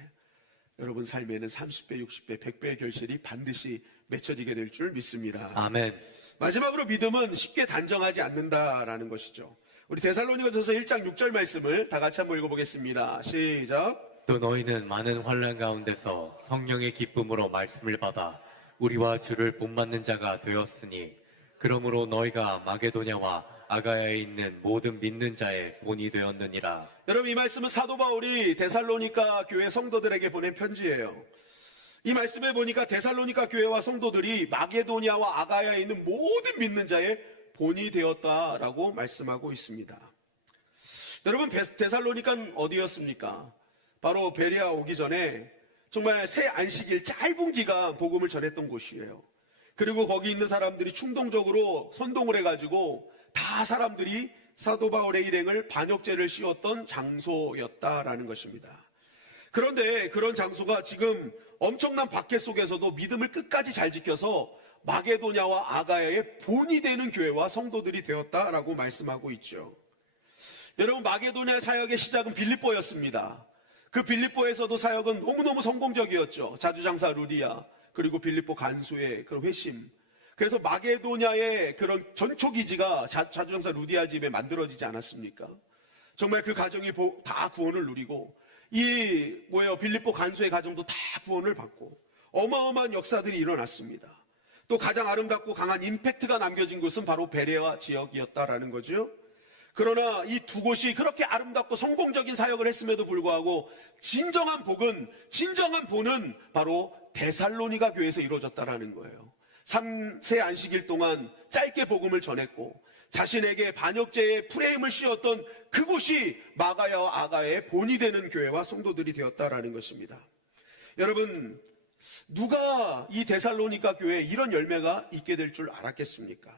여러분 삶에는 30배, 60배, 100배의 결실이 반드시 맺혀지게 될 줄 믿습니다. 아멘. 마지막으로 믿음은 쉽게 단정하지 않는다라는 것이죠. 우리 데살로니가전서 1장 6절 말씀을 다 같이 한번 읽어보겠습니다. 시작. 또 너희는 많은 환난 가운데서 성령의 기쁨으로 말씀을 받아 우리와 주를 본받는 자가 되었으니 그러므로 너희가 마게도냐와 아가야에 있는 모든 믿는 자의 본이 되었느니라. 여러분, 이 말씀은 사도 바울이 데살로니가 교회 성도들에게 보낸 편지예요. 이 말씀에 보니까 데살로니가 교회와 성도들이 마게도냐와 아가야에 있는 모든 믿는 자의 본이 되었다라고 말씀하고 있습니다. 여러분, 데살로니가는 어디였습니까? 바로 베레아 오기 전에 정말 새 안식일 짧은 기간 복음을 전했던 곳이에요. 그리고 거기 있는 사람들이 충동적으로 선동을 해가지고 다 사람들이 사도 바울의 일행을 반역죄를 씌웠던 장소였다라는 것입니다. 그런데 그런 장소가 지금 엄청난 박해 속에서도 믿음을 끝까지 잘 지켜서 마게도냐와 아가야의 본이 되는 교회와 성도들이 되었다라고 말씀하고 있죠. 여러분, 마게도냐 사역의 시작은 빌립보였습니다. 그 빌립보에서도 사역은 너무너무 성공적이었죠. 자주장사 루디아, 그리고 빌립보 간수의 그런 회심. 그래서 마게도냐의 그런 전초기지가 자주장사 루디아 집에 만들어지지 않았습니까? 정말 그 가정이 다 구원을 누리고 빌립보 간수의 가정도 다 구원을 받고 어마어마한 역사들이 일어났습니다. 또 가장 아름답고 강한 임팩트가 남겨진 곳은 바로 베레아 지역이었다라는 거죠. 그러나 이 두 곳이 그렇게 아름답고 성공적인 사역을 했음에도 불구하고 진정한 본은 바로 데살로니가 교회에서 이루어졌다라는 거예요. 3세 안식일 동안 짧게 복음을 전했고 자신에게 반역죄의 프레임을 씌웠던 그곳이 마가야와 아가야의 본이 되는 교회와 성도들이 되었다라는 것입니다. 여러분, 누가 이 데살로니가 교회에 이런 열매가 있게 될 줄 알았겠습니까?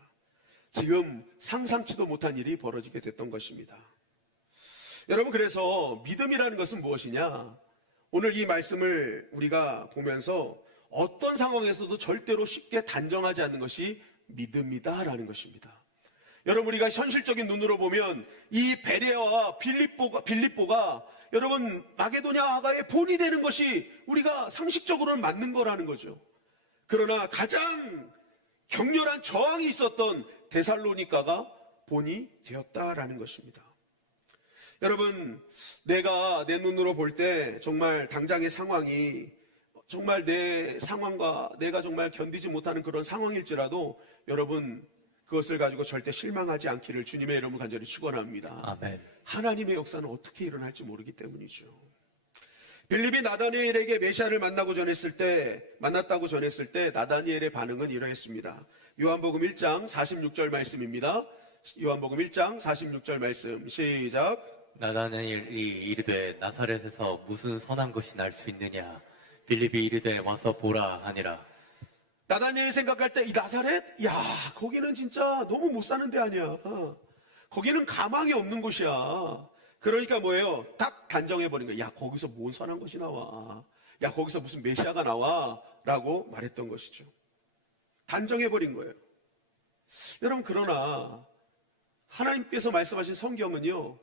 지금 상상치도 못한 일이 벌어지게 됐던 것입니다. 여러분, 그래서 믿음이라는 것은 무엇이냐? 오늘 이 말씀을 우리가 보면서 어떤 상황에서도 절대로 쉽게 단정하지 않는 것이 믿음이다라는 것입니다. 여러분, 우리가 현실적인 눈으로 보면 이 베레아와 빌립보가 여러분 마게도냐 아가의 본이 되는 것이 우리가 상식적으로는 맞는 거라는 거죠. 그러나 가장 격렬한 저항이 있었던 데살로니가가 본이 되었다라는 것입니다. 여러분, 내가 내 눈으로 볼 때 정말 당장의 상황이 정말 내 상황과 내가 정말 견디지 못하는 그런 상황일지라도 여러분 그것을 가지고 절대 실망하지 않기를 주님의 이름으로 간절히 축원합니다. 아멘. 하나님의 역사는 어떻게 일어날지 모르기 때문이죠. 빌립이 나다니엘에게 메시아를 만났다고 전했을 때 나다니엘의 반응은 이러했습니다. 요한복음 1장 46절 말씀입니다. 요한복음 1장 46절 말씀 시작. 나다나엘이 이르되 나사렛에서 무슨 선한 것이 날 수 있느냐. 빌립이 이르되 와서 보라 하니라. 나다니엘이 생각할 때 이 나사렛? 야, 거기는 진짜 너무 못 사는 데 아니야. 거기는 가망이 없는 곳이야. 그러니까 뭐예요? 딱 단정해버린 거야. 야, 거기서 뭔 선한 것이 나와. 야, 거기서 무슨 메시아가 나와. 라고 말했던 것이죠. 단정해버린 거예요. 여러분, 그러나 하나님께서 말씀하신 성경은요,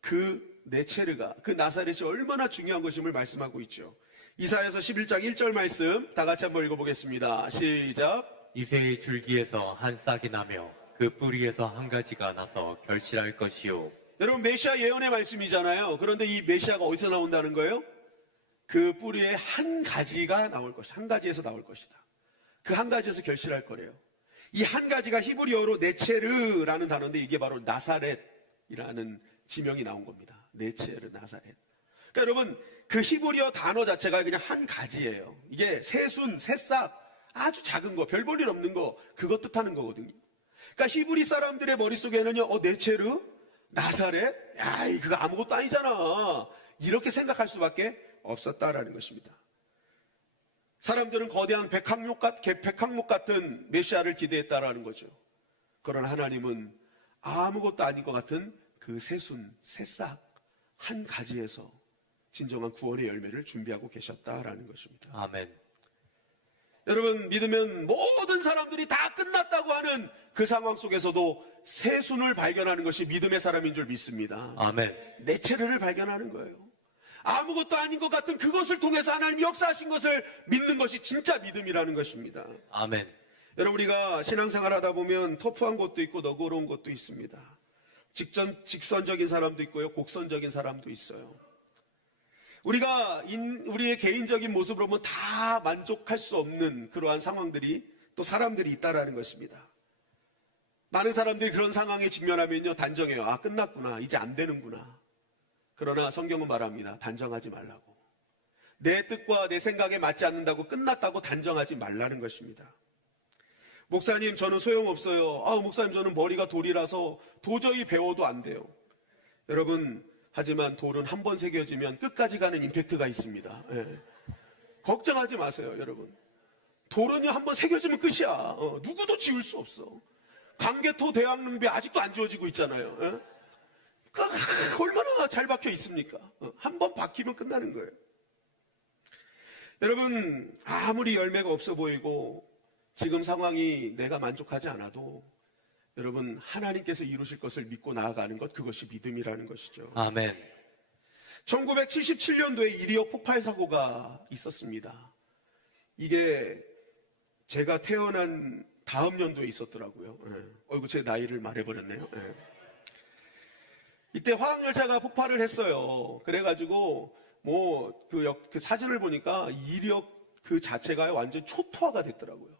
그 네체르가, 그 나사렛이 얼마나 중요한 것임을 말씀하고 있죠. 이사야서 11장 1절 말씀 다 같이 한번 읽어보겠습니다. 시작. 이새의 줄기에서 한 싹이 나며 그 뿌리에서 한 가지가 나서 결실할 것이요. 여러분, 메시아 예언의 말씀이잖아요. 그런데 이 메시아가 어디서 나온다는 거예요? 그 뿌리에 한 가지가 나올 것이다. 한 가지에서 나올 것이다. 그 한 가지에서 결실할 거래요. 이 한 가지가 히브리어로 네체르라는 단어인데 이게 바로 나사렛이라는 지명이 나온 겁니다. 네체르, 나사렛. 그러니까 여러분, 그 히브리어 단어 자체가 그냥 한 가지예요. 이게 새순, 새싹, 아주 작은 거, 별 볼 일 없는 거, 그것 뜻하는 거거든요. 그러니까 히브리 사람들의 머릿속에는요, 네체르, 나사렛, 야, 그거 아무것도 아니잖아. 이렇게 생각할 수밖에 없었다라는 것입니다. 사람들은 거대한 백항목 같은 메시아를 기대했다라는 거죠. 그러나 하나님은 아무것도 아닌 것 같은 그 새순, 새싹 한 가지에서 진정한 구원의 열매를 준비하고 계셨다라는 것입니다. 아멘. 여러분, 믿으면 모든 사람들이 다 끝났다고 하는 그 상황 속에서도 새순을 발견하는 것이 믿음의 사람인 줄 믿습니다. 아멘. 네체르를 발견하는 거예요. 아무것도 아닌 것 같은 그것을 통해서 하나님이 역사하신 것을 믿는 것이 진짜 믿음이라는 것입니다. 아멘. 여러분, 우리가 신앙생활 하다 보면 터프한 것도 있고 너그러운 것도 있습니다. 직선적인 사람도 있고요, 곡선적인 사람도 있어요. 우리의 개인적인 모습으로 보면 다 만족할 수 없는 그러한 상황들이 또 사람들이 있다라는 것입니다. 많은 사람들이 그런 상황에 직면하면요, 단정해요. 아, 끝났구나. 이제 안 되는구나. 그러나 성경은 말합니다. 단정하지 말라고. 내 뜻과 내 생각에 맞지 않는다고 끝났다고 단정하지 말라는 것입니다. 목사님, 저는 소용없어요. 목사님, 저는 머리가 돌이라서 도저히 배워도 안 돼요. 여러분, 하지만 돌은 한 번 새겨지면 끝까지 가는 임팩트가 있습니다. 예. 걱정하지 마세요, 여러분. 돌은요, 한 번 새겨지면 끝이야. 누구도 지울 수 없어. 광개토 대왕릉비 아직도 안 지워지고 있잖아요. 예? 얼마나 잘 박혀 있습니까? 한 번 박히면 끝나는 거예요. 여러분, 아무리 열매가 없어 보이고 지금 상황이 내가 만족하지 않아도 여러분, 하나님께서 이루실 것을 믿고 나아가는 것, 그것이 믿음이라는 것이죠. 아멘. 1977년도에 이리옥 폭발 사고가 있었습니다. 이게 제가 태어난 다음 연도에 있었더라고요. 어이구, 제 나이를 말해버렸네요. 이때 화학열차가 폭발을 했어요. 그래가지고 그 사진을 보니까 이리옥 그 자체가 완전 초토화가 됐더라고요.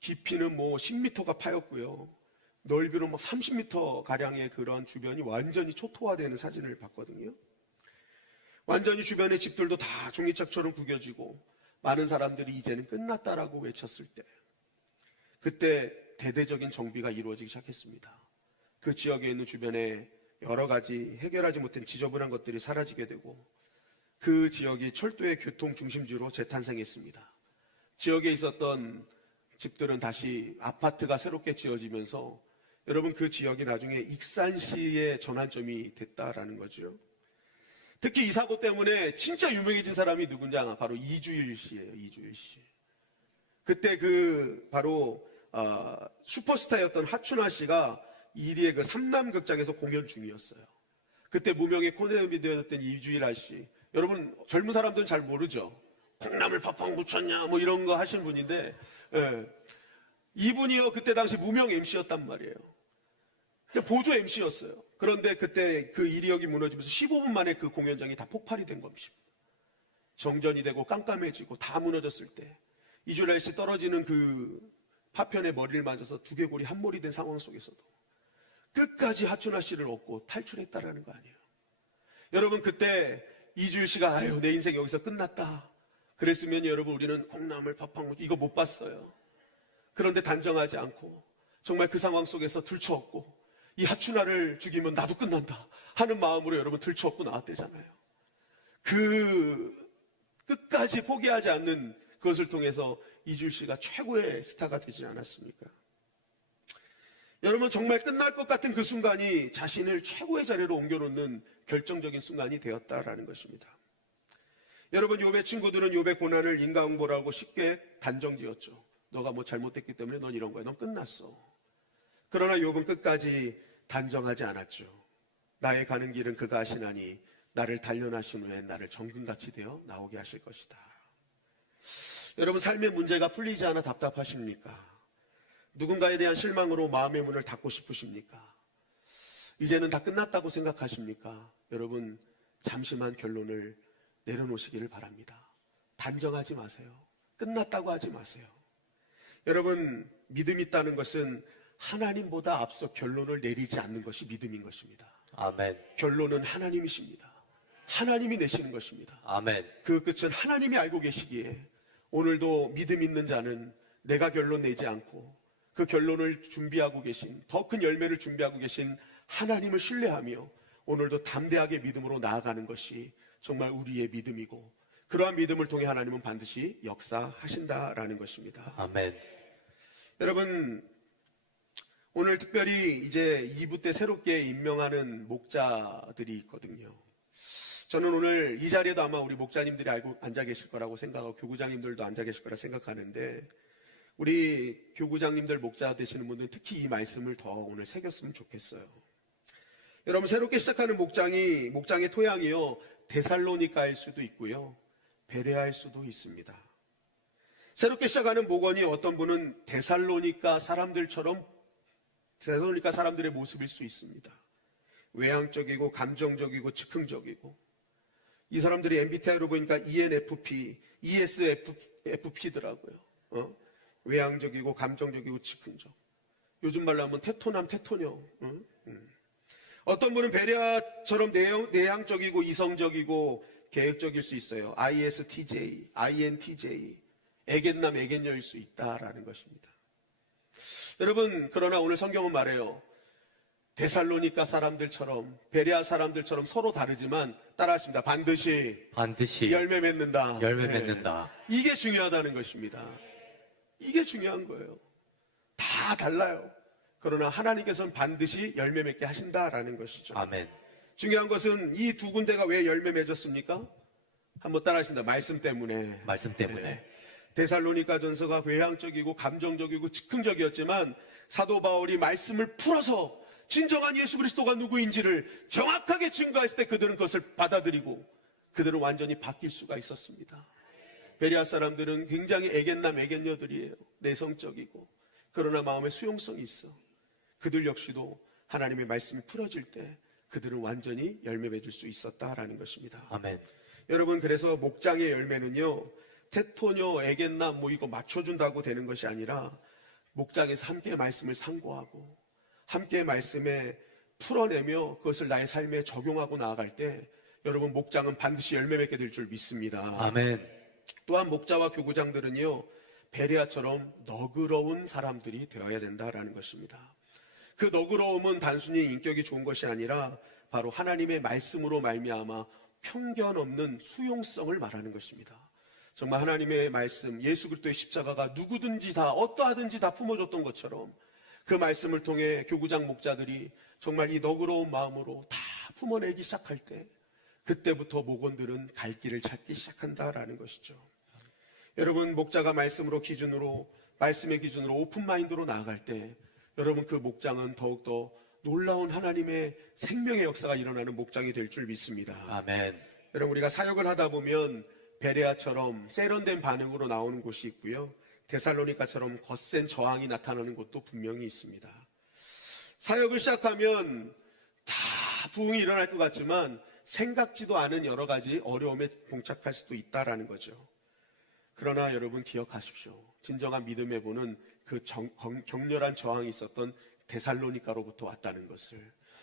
깊이는 10m가 파였고요. 넓이는 30m 가량의 그런 주변이 완전히 초토화되는 사진을 봤거든요. 완전히 주변의 집들도 다 종이책처럼 구겨지고 많은 사람들이 이제는 끝났다라고 외쳤을 때, 그때 대대적인 정비가 이루어지기 시작했습니다. 그 지역에 있는 주변에 여러 가지 해결하지 못한 지저분한 것들이 사라지게 되고 그 지역이 철도의 교통 중심지로 재탄생했습니다. 지역에 있었던 집들은 다시 아파트가 새롭게 지어지면서 여러분, 그 지역이 나중에 익산시의 전환점이 됐다라는 거죠. 특히 이 사고 때문에 진짜 유명해진 사람이 누군지 아마 바로 이주일 씨예요. 이주일 씨. 그때 바로 슈퍼스타였던 하춘화 씨가 이리의 그 삼남극장에서 공연 중이었어요. 그때 무명의 코미디언이 되었던 이주일 아씨. 여러분 젊은 사람들은 잘 모르죠. 콩나물 팍팍 묻혔냐 뭐 이런 거 하신 분인데, 예. 이분이요 그때 당시 무명 MC였단 말이에요. 보조 MC였어요. 그런데 그때 그 이리역이 무너지면서 15분 만에 그 공연장이 다 폭발이 된 겁니다. 정전이 되고 깜깜해지고 다 무너졌을 때 이주일 아씨 떨어지는 그 파편에 머리를 맞아서 두개골이 한 몰이 된 상황 속에서도 끝까지 하춘화 씨를 얻고 탈출했다라는 거 아니에요. 여러분 그때 이주일 씨가 아유 내 인생 여기서 끝났다 그랬으면 여러분 우리는 콩나물 팍팍 이거 못 봤어요. 그런데 단정하지 않고 정말 그 상황 속에서 들쳐업고 이 하춘화를 죽이면 나도 끝난다 하는 마음으로 여러분 들쳐업고 나왔대잖아요. 그 끝까지 포기하지 않는 그것을 통해서 이주일 씨가 최고의 스타가 되지 않았습니까? 여러분 정말 끝날 것 같은 그 순간이 자신을 최고의 자리로 옮겨놓는 결정적인 순간이 되었다라는 것입니다. 여러분 욥의 친구들은 욥의 고난을 인과응보라고 쉽게 단정지었죠. 너가 뭐 잘못됐기 때문에 넌 이런 거야. 넌 끝났어. 그러나 욥은 끝까지 단정하지 않았죠. 나의 가는 길은 그가 하시나니 나를 단련하신 후에 나를 정금같이 되어 나오게 하실 것이다. 여러분 삶의 문제가 풀리지 않아 답답하십니까? 누군가에 대한 실망으로 마음의 문을 닫고 싶으십니까? 이제는 다 끝났다고 생각하십니까? 여러분 잠시만 결론을 내려놓으시기를 바랍니다. 단정하지 마세요. 끝났다고 하지 마세요. 여러분 믿음 있다는 것은 하나님보다 앞서 결론을 내리지 않는 것이 믿음인 것입니다. 아멘. 결론은 하나님이십니다. 하나님이 내시는 것입니다. 아멘. 그 끝은 하나님이 알고 계시기에 오늘도 믿음 있는 자는 내가 결론 내지 않고 그 결론을 준비하고 계신 더 큰 열매를 준비하고 계신 하나님을 신뢰하며 오늘도 담대하게 믿음으로 나아가는 것이 정말 우리의 믿음이고 그러한 믿음을 통해 하나님은 반드시 역사하신다라는 것입니다. 아멘. 여러분 오늘 특별히 이제 2부 때 새롭게 임명하는 목자들이 있거든요. 저는 오늘 이 자리에도 아마 우리 목자님들이 알고 앉아 계실 거라고 생각하고 교구장님들도 앉아 계실 거라 생각하는데 우리 교구장님들 목자 되시는 분들은 특히 이 말씀을 더 오늘 새겼으면 좋겠어요. 여러분 새롭게 시작하는 목장의 토양이요 데살로니가일 수도 있고요 베레아일 수도 있습니다. 새롭게 시작하는 목원이 어떤 분은 데살로니가 사람들의 모습일 수 있습니다. 외향적이고 감정적이고 즉흥적이고 이 사람들이 MBTI로 보니까 ENFP, ESFP더라고요. 외향적이고 감정적이고 즉흥적. 요즘 말로 하면 테토남 테토녀. 어떤 분은 베레아처럼 내향적이고 이성적이고 계획적일 수 있어요. ISTJ, INTJ, 애견남 애견녀일 수 있다라는 것입니다. 여러분 그러나 오늘 성경은 말해요. 데살로니가 사람들처럼 베레아 사람들처럼 서로 다르지만 따라하십니다. 반드시 열매 맺는다. 열매 맺는다. 이게 중요하다는 것입니다. 이게 중요한 거예요. 다 달라요. 그러나 하나님께서는 반드시 열매 맺게 하신다라는 것이죠. 아멘. 중요한 것은 이 두 군데가 왜 열매 맺었습니까? 한번 따라하십니다. 말씀 때문에. 말씀 때문에. 데살로니가 전서가 외향적이고 감정적이고 즉흥적이었지만 사도 바울이 말씀을 풀어서 진정한 예수 그리스도가 누구인지를 정확하게 증거했을 때 그들은 그것을 받아들이고 그들은 완전히 바뀔 수가 있었습니다. 베레아 사람들은 굉장히 애견남 애견녀들이에요. 내성적이고 그러나 마음에 수용성이 있어. 그들 역시도 하나님의 말씀이 풀어질 때 그들은 완전히 열매 맺을 수 있었다라는 것입니다. 아멘. 여러분 그래서 목장의 열매는요 테토녀 애견남 뭐 이거 맞춰준다고 되는 것이 아니라 목장에서 함께 말씀을 상고하고 함께 말씀에 풀어내며 그것을 나의 삶에 적용하고 나아갈 때 여러분 목장은 반드시 열매 맺게 될 줄 믿습니다. 아멘. 또한 목자와 교구장들은요 베레아처럼 너그러운 사람들이 되어야 된다라는 것입니다. 그 너그러움은 단순히 인격이 좋은 것이 아니라 바로 하나님의 말씀으로 말미암아 편견 없는 수용성을 말하는 것입니다. 정말 하나님의 말씀, 예수 그리스도의 십자가가 누구든지 다 어떠하든지 다 품어줬던 것처럼 그 말씀을 통해 교구장 목자들이 정말 이 너그러운 마음으로 다 품어내기 시작할 때 그때부터 목원들은 갈 길을 찾기 시작한다라는 것이죠. 여러분, 목자가 말씀의 기준으로 오픈마인드로 나아갈 때 여러분, 그 목장은 더욱더 놀라운 하나님의 생명의 역사가 일어나는 목장이 될 줄 믿습니다. 아멘. 여러분, 우리가 사역을 하다 보면 베레아처럼 세련된 반응으로 나오는 곳이 있고요, 데살로니가처럼 거센 저항이 나타나는 곳도 분명히 있습니다. 사역을 시작하면 다 부흥이 일어날 것 같지만 생각지도 않은 여러 가지 어려움에 봉착할 수도 있다라는 거죠. 그러나 여러분, 기억하십시오. 진정한 믿음의 본은 그 격렬한 저항이 있었던 데살로니가로부터 왔다는 것을.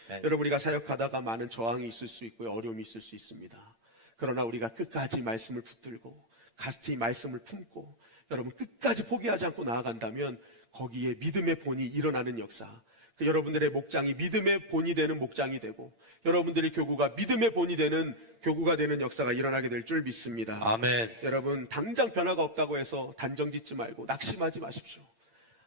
네. 여러분, 우리가 사역하다가 많은 저항이 있을 수 있고요, 어려움이 있을 수 있습니다. 그러나 우리가 끝까지 말씀을 붙들고 가스티 말씀을 품고 여러분, 끝까지 포기하지 않고 나아간다면 거기에 믿음의 본이 일어나는 역사, 그 여러분들의 목장이 믿음의 본이 되는 목장이 되고 여러분들의 교구가 믿음의 본이 되는 교구가 되는 역사가 일어나게 될 줄 믿습니다. 아멘. 여러분, 당장 변화가 없다고 해서 단정짓지 말고 낙심하지 마십시오.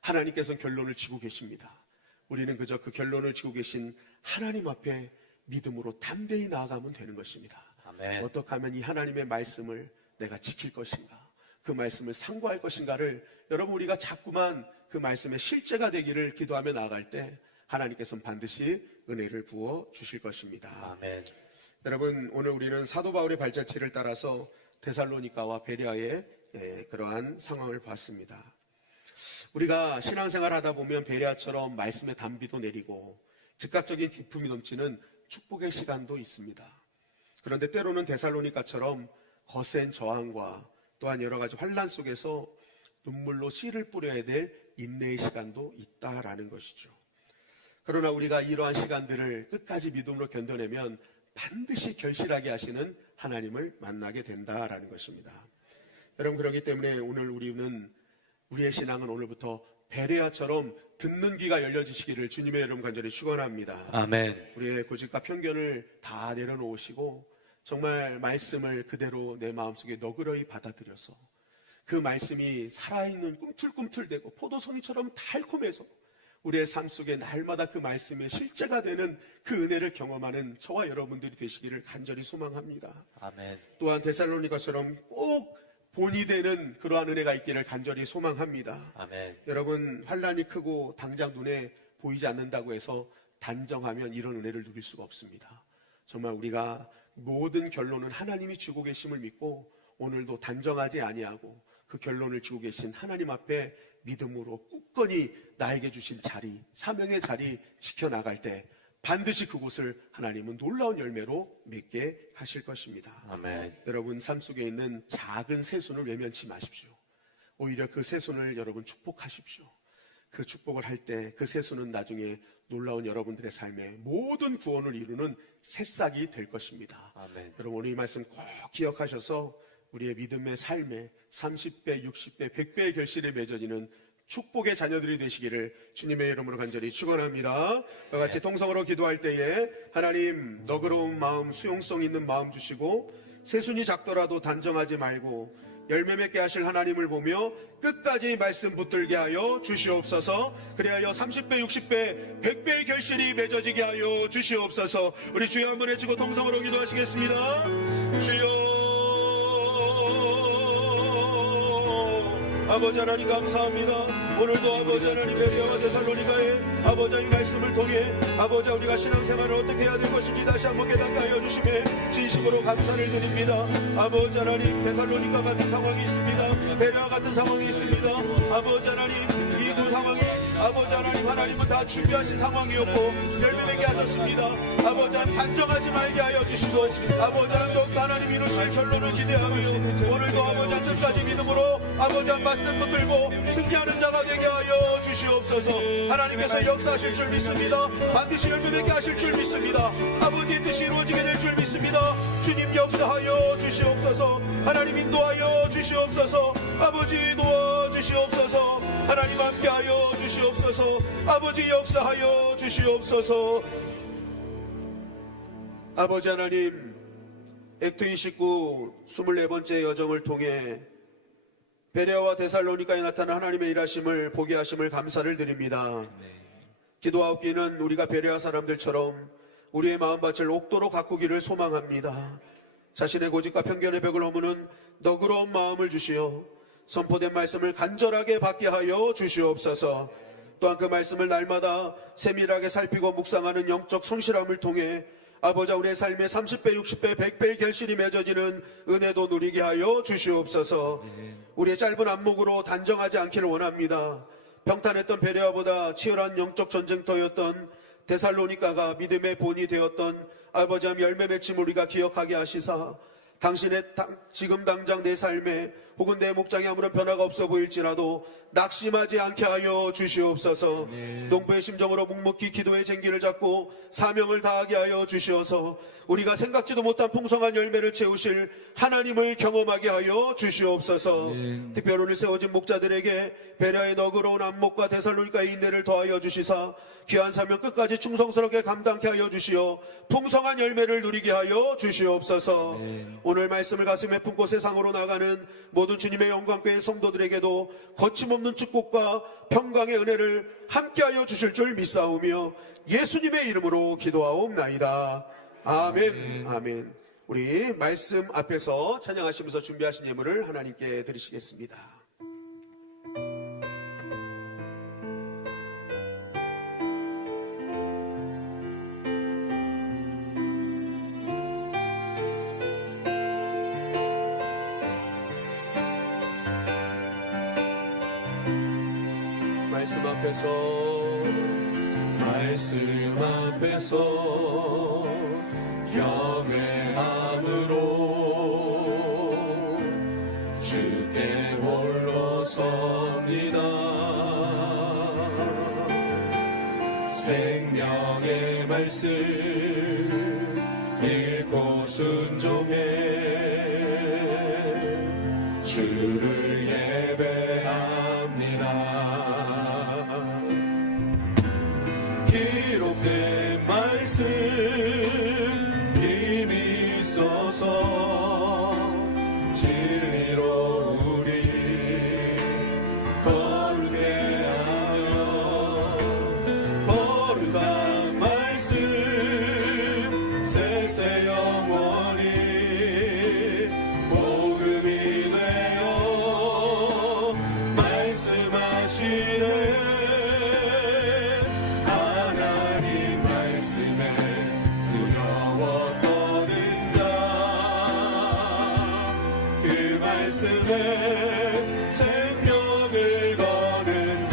하나님께서는 결론을 지고 계십니다. 우리는 그저 그 결론을 지고 계신 하나님 앞에 믿음으로 담대히 나아가면 되는 것입니다. 아멘. 어떻게 하면 이 하나님의 말씀을 내가 지킬 것인가, 그 말씀을 상고할 것인가를 여러분, 우리가 자꾸만 그 말씀의 실제가 되기를 기도하며 나아갈 때 하나님께서는 반드시 은혜를 부어 주실 것입니다. 아멘. 여러분, 오늘 우리는 사도 바울의 발자취를 따라서 데살로니가와 베레아의 그러한 상황을 봤습니다. 우리가 신앙생활 하다 보면 베레아처럼 말씀의 단비도 내리고 즉각적인 기쁨이 넘치는 축복의 시간도 있습니다. 그런데 때로는 데살로니가처럼 거센 저항과 또한 여러 가지 환난 속에서 눈물로 씨를 뿌려야 될 인내의 시간도 있다라는 것이죠. 그러나 우리가 이러한 시간들을 끝까지 믿음으로 견뎌내면 반드시 결실하게 하시는 하나님을 만나게 된다라는 것입니다. 여러분, 그렇기 때문에 오늘 우리의 신앙은 오늘부터 베레아처럼 듣는 귀가 열려지시기를 주님의 이름 간절히 축원합니다. 아멘. 우리의 고집과 편견을 다 내려놓으시고 정말 말씀을 그대로 내 마음속에 너그러이 받아들여서 그 말씀이 살아있는 꿈틀꿈틀대고 포도송이처럼 달콤해서 우리의 삶 속에 날마다 그 말씀의 실제가 되는 그 은혜를 경험하는 저와 여러분들이 되시기를 간절히 소망합니다. 아멘. 또한 데살로니가처럼 꼭 본이 되는 그러한 은혜가 있기를 간절히 소망합니다. 아멘. 여러분, 환난이 크고 당장 눈에 보이지 않는다고 해서 단정하면 이런 은혜를 누릴 수가 없습니다. 정말 우리가 모든 결론은 하나님이 주고 계심을 믿고 오늘도 단정하지 아니하고 그 결론을 주고 계신 하나님 앞에 믿음으로 굳건히 나에게 주신 자리, 사명의 자리 지켜나갈 때 반드시 그곳을 하나님은 놀라운 열매로 맺게 하실 것입니다. 아멘. 여러분, 삶 속에 있는 작은 새순을 외면치 마십시오. 오히려 그 새순을 여러분 축복하십시오. 그 축복을 할 때 그 새순은 나중에 놀라운 여러분들의 삶에 모든 구원을 이루는 새싹이 될 것입니다. 아멘. 여러분, 오늘 이 말씀 꼭 기억하셔서 우리의 믿음의 삶에 30배, 60배, 100배의 결실에 맺어지는 축복의 자녀들이 되시기를 주님의 이름으로 간절히 축원합니다. 그와 같이 통성으로 기도할 때에 하나님, 너그러운 마음, 수용성 있는 마음 주시고 새순이 작더라도 단정하지 말고 열매 맺게 하실 하나님을 보며 끝까지 말씀 붙들게 하여 주시옵소서. 그리하여 30배, 60배, 100배의 결실이 맺어지게 하여 주시옵소서. 우리 주여 한번 외치고 통성으로 기도하시겠습니다. 주여, 아버지 하나님 감사합니다. 오늘도 아버지 하나님 베레아와 데살로니가의 아버지 하나님 말씀을 통해 아버지 우리가 신앙생활을 어떻게 해야 될 것인지 다시 한번 깨닫게 하여 주심에 진심으로 감사를 드립니다. 아버지 하나님, 데살로니가 같은 상황이 있습니다. 베레아 같은 상황이 있습니다. 아버지 하나님, 이 두 상황이 아버지 하나님은 다 준비하신 상황이었고 열매 맺게 하셨습니다. 아버지 하나님, 단정하지 말게 하여 주시고 아버지 하나님, 더욱더 하나님 이루실 결론을 기대하며 오늘도 아버지 한 끝까지 믿음으로 아버지 한 말씀 붙들고 승리하는 자가 되게 하여 주시옵소서. 하나님께서 역사하실 줄 믿습니다. 반드시 열매 맺게 하실 줄 믿습니다. 아버지의 뜻이 이루어지게 될 줄 믿습니다. 주님 역사하여 주시옵소서. 하나님 인도하여 주시옵소서. 아버지 도와주시옵소서. 하나님 함께하여 주시옵소서. 아버지 역사하여 주시옵소서. 아버지 하나님, 액트 29 24번째 여정을 통해 베레아와 데살로니가에 나타난 하나님의 일하심을 보게 하심을 감사를 드립니다. 기도하옵기는 우리가 베레아 사람들처럼 우리의 마음밭을 옥도로 가꾸기를 소망합니다. 자신의 고집과 편견의 벽을 허무는 너그러운 마음을 주시어 선포된 말씀을 간절하게 받게 하여 주시옵소서. 또한 그 말씀을 날마다 세밀하게 살피고 묵상하는 영적 성실함을 통해 아버지 우리의 삶에 30배, 60배, 100배의 결실이 맺어지는 은혜도 누리게 하여 주시옵소서. 우리의 짧은 안목으로 단정하지 않기를 원합니다. 평탄했던 베레아보다 치열한 영적 전쟁터였던 데살로니가가 믿음의 본이 되었던 아버지 하나님 열매 맺힘 우리가 기억하게 하시사 당신의 지금 당장 내 삶에 혹은 내 목장에 아무런 변화가 없어 보일지라도 낙심하지 않게 하여 주시옵소서. 농부의 심정으로 묵묵히 기도의 쟁기를 잡고 사명을 다하게 하여 주시어서 우리가 생각지도 못한 풍성한 열매를 채우실 하나님을 경험하게 하여 주시옵소서. 특별히 오늘 세워진 목자들에게 베레아의 너그러운 안목과 데살로니가의 인내를 더하여 주시사 귀한 사명 끝까지 충성스럽게 감당케 하여 주시어 풍성한 열매를 누리게 하여 주시옵소서. 오늘 말씀을 가슴에 품고 세상으로 나가는 모든 주님의 영광교회 성도들에게도 거침없는 축복과 평강의 은혜를 함께하여 주실 줄 믿사오며 예수님의 이름으로 기도하옵나이다. 아멘. 아멘. 우리 말씀 앞에서 찬양하시면서 준비하신 예물을 하나님께 드리시겠습니다. 말씀 앞에서 경외함으로 주께 홀로 섭니다. 생명의 말씀 읽고 순종해 주를 예배합니다. 기록된 말씀 힘이 있어서 진리로 우리 거룩게 하여 거룩한 말씀 세세 영원히 복음이 되어 말씀하시네. 말씀에 생명을 거는 자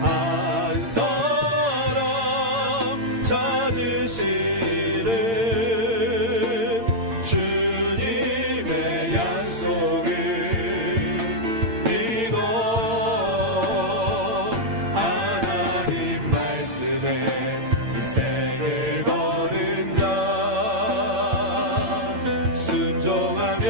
한 사람 찾으시는 주님의 약속을 믿어 하나님 말씀에 인생을 거는 자 순종하며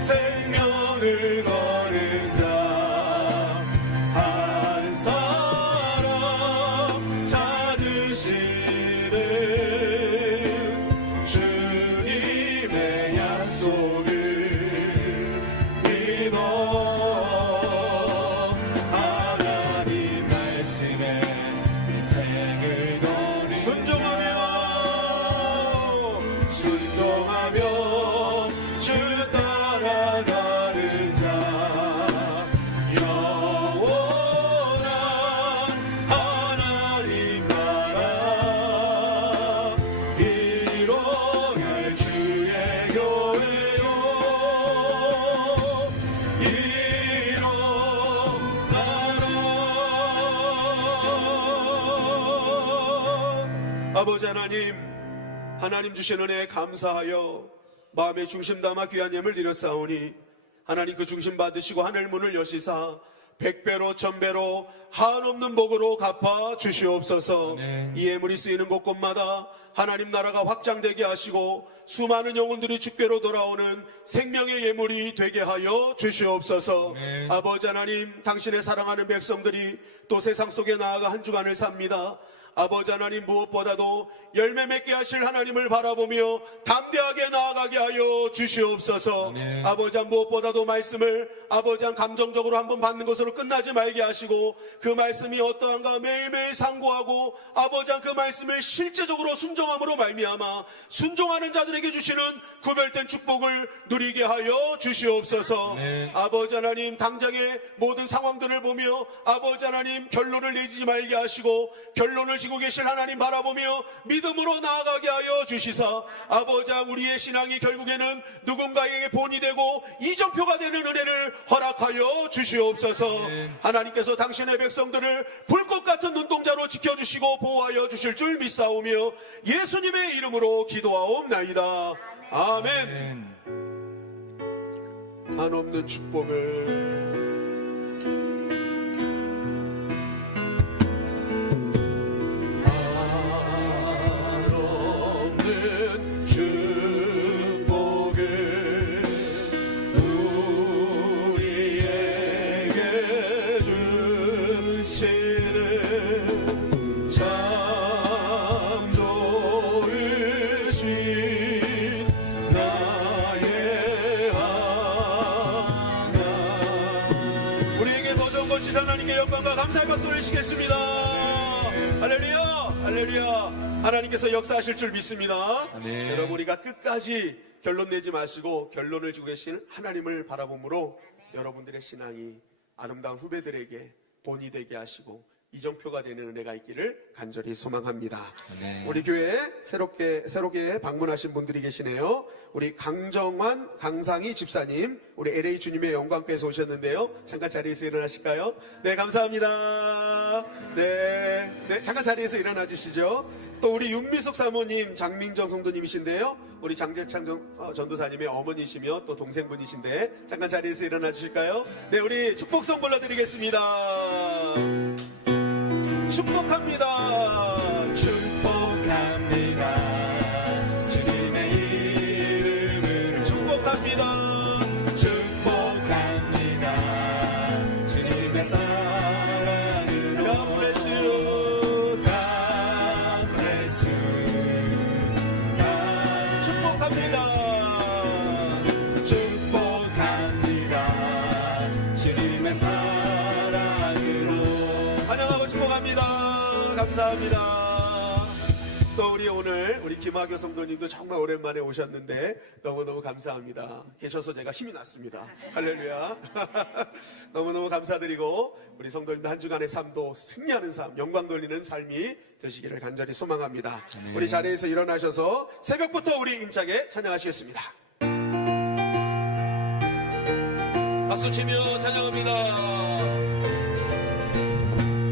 생명을 거는 자 한 사람 찾으시는 주님의 약속을 믿어 하나님 말씀에 인생을 거는 순종하며 주 따라가는 자 영원한 하나님 나라 이뤄갈 주의 교회요 이뤄가라. 아버지 하나님 주신 은혜에 감사하여 마음의 중심 담아 귀한 예물 드렸사오니 하나님 그 중심 받으시고 하늘 문을 여시사 100배로 1000배로 한없는 복으로 갚아 주시옵소서. 아멘. 이 예물이 쓰이는 곳곳마다 하나님 나라가 확장되게 하시고 수많은 영혼들이 주께로 돌아오는 생명의 예물이 되게 하여 주시옵소서. 아멘. 아버지 하나님, 당신의 사랑하는 백성들이 또 세상 속에 나아가 한 주간을 삽니다. 아버지 하나님, 무엇보다도 열매 맺게 하실 하나님을 바라보며 담대하게 나아가게 하여 주시옵소서. 아멘. 아버지 한 무엇보다도 말씀을 아버지 한 감정적으로 한번 받는 것으로 끝나지 말게 하시고 그 말씀이 어떠한가 매일매일 상고하고 아버지 한 그 말씀을 실제적으로 순종함으로 말미암아 순종하는 자들에게 주시는 구별된 축복을 누리게 하여 주시옵소서. 아멘. 아버지 하나님, 당장의 모든 상황들을 보며 아버지 하나님 결론을 내지 말게 하시고 결론을 지고 계실 하나님 바라보며 믿음으로 나아가게 하여 주시사 아버지 우리의 신앙이 결국에는 누군가에게 본이 되고 이정표가 되는 은혜를 허락하여 주시옵소서. 하나님께서 당신의 백성들을 불꽃 같은 눈동자로 지켜주시고 보호하여 주실 줄 믿사오며 예수님의 이름으로 기도하옵나이다. 아멘. 한없는 축복을 하나님께 영광과 감사의 박수 올리시겠습니다. 할렐루야, 할렐루야. 하나님께서 역사하실 줄 믿습니다. 아멘. 여러분, 우리가 끝까지 결론 내지 마시고 결론을 지고 계신 하나님을 바라봄으로 여러분들의 신앙이 아름다운 후배들에게 본이 되게 하시고 이정표가 되는 은혜가 있기를 간절히 소망합니다. 아멘. 우리 교회에 새롭게 방문하신 분들이 계시네요. 우리 강정환, 강상희 집사님, 우리 LA 주님의 영광께서 오셨는데요. 잠깐 자리에서 일어나실까요? 네, 감사합니다. 네, 잠깐 자리에서 일어나 주시죠. 또 우리 윤미숙 사모님, 장민정 성도님이신데요. 우리 장재창 전도사님의 어머니시며 또 동생분이신데 잠깐 자리에서 일어나 주실까요? 네, 우리 축복성 불러드리겠습니다. 축복합니다. 축복합니다. 주님의 이름으로 축복합니다. 축복합니다. 주님의 사랑으로 God bless you. God bless you. 축복합니다. 축복합니다. 주님의 사랑으로 환영하고 축복합니다. 감사합니다. 또 우리 김학효 성도님도 정말 오랜만에 오셨는데 너무너무 감사합니다. 계셔서 제가 힘이 났습니다. 할렐루야. 너무너무 감사드리고 우리 성도님도 한 주간의 삶도 승리하는 삶, 영광 돌리는 삶이 되시기를 간절히 소망합니다. 우리 자리에서 일어나셔서 새벽부터 우리 힘차게 찬양하시겠습니다. 박수 치며 찬양합니다.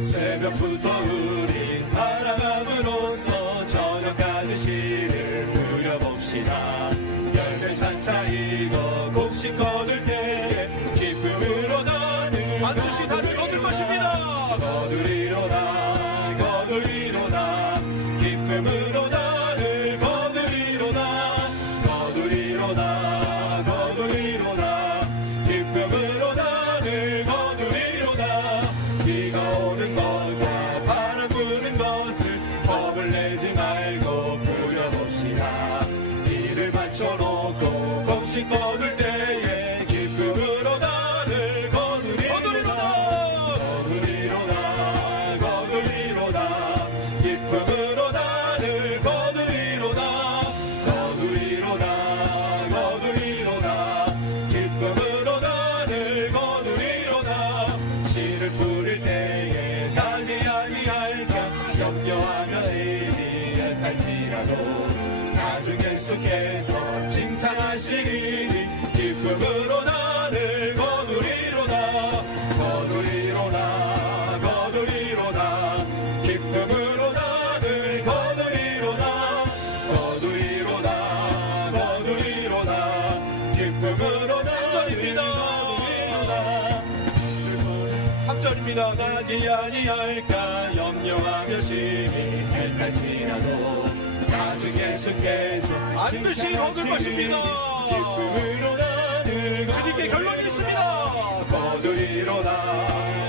새벽부터 우리 살아감으로써 저녁까지 시를 부려봅시다. 열매 찬차 이거 곡식 거둘 때에 기쁨으로 나는 반드시 다들 거둘 것입니다. 거두리로다 거두리로다 기쁨으로 나를 거두리로다 거두리로다 거두리로다 기쁨으로 나를 거두리로다. 비가 오는 것과 바람 부는 것을 겁을 내지 말고 부려봅시다. 이를 맞춰놓고 곡식 거둘 때에 기쁨으로 나를 거두리로다 거두리로다 거두리로다 기쁨으로 나를 거두리로다 거두리로다 거두리로다 기쁨으로 나를 거두리로다. 씨를 뿌릴 때에 나지 아니할까 염려하며 시니 할지라도 나중에 계속해서 칭찬하시리니 기쁨으로 나를 거두리로다 거두리로다 거두리로다 기쁨으로 나를 거두리로다 거두리로다 거두리로다 기쁨으로 나를 거두리로다 3절입니다. 나지 아니할까 염려하며 심히 헷갈지라도 나중 예수께서 반드시 얻을 것입니다. 기쁨으로 나를 주님께 결론이 있습니다. 거두리로다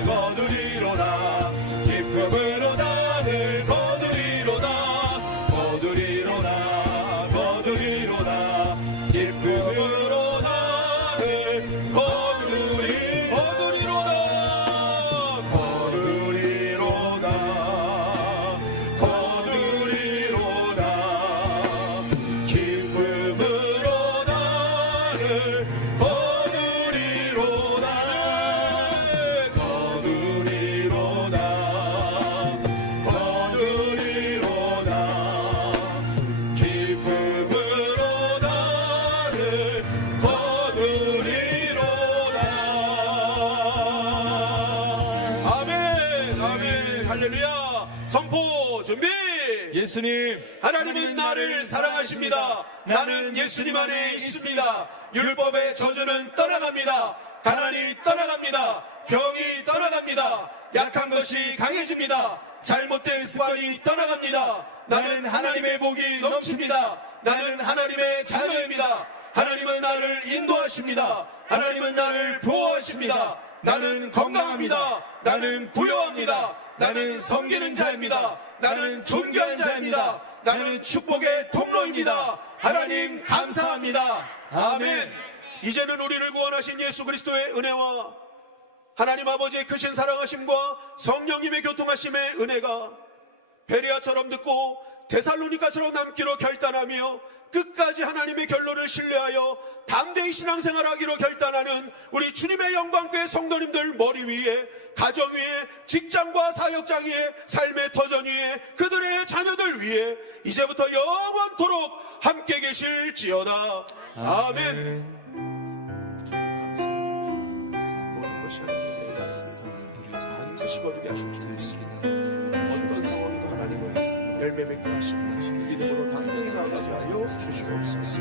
거두리로다 기쁨으로 나를 거두리로다 거두리로다 거두리로다 기쁨으로 나를 거두리로다 거두리로다 거두리로다 기쁨으로 나를 거두리로다 거두리로다 거두리로다 기쁨으로 나를 거두리로다. 아멘 아멘 할렐루야. 선포 준비. 예수님, 하나님은 나를 사랑하십니다. 나는 예수님 안에 있습니다. 율법의 저주는 떠나갑니다. 가난이 떠나갑니다. 병이 떠나갑니다. 약한 것이 강해집니다. 잘못된 습관이 떠나갑니다. 나는 하나님의 복이 넘칩니다. 나는 하나님의 자녀입니다. 하나님은 나를 인도하십니다. 하나님은 나를 보호하십니다. 나는 건강합니다. 나는 부여합니다. 나는 섬기는 자입니다. 나는 존귀한 자입니다. 나는 축복의 통로입니다. 하나님 감사합니다. 아멘. 이제는 우리를 구원하신 예수 그리스도의 은혜와 하나님 아버지의 크신 사랑하심과 성령님의 교통하심의 은혜가 베레아처럼 듣고 데살로니가처럼 남기로 결단하며 끝까지 하나님의 결론을 신뢰하여 담대히 신앙생활하기로 결단하는 우리 주님의 영광교회 성도님들 머리 위에, 가정 위에, 직장과 사역장 위에, 삶의 터전 위에, 그들의 자녀들 위에 이제부터 영원토록 함께 계실지어다. 아멘. 모든 것이 하나님의 은혜입니다. 반드시 거두게 하실 줄 믿습니다. 어떤 상황에도 하나님은 열매 맺게 하십니다. 믿음으로 담대히 나아가게 하여 주시옵소서.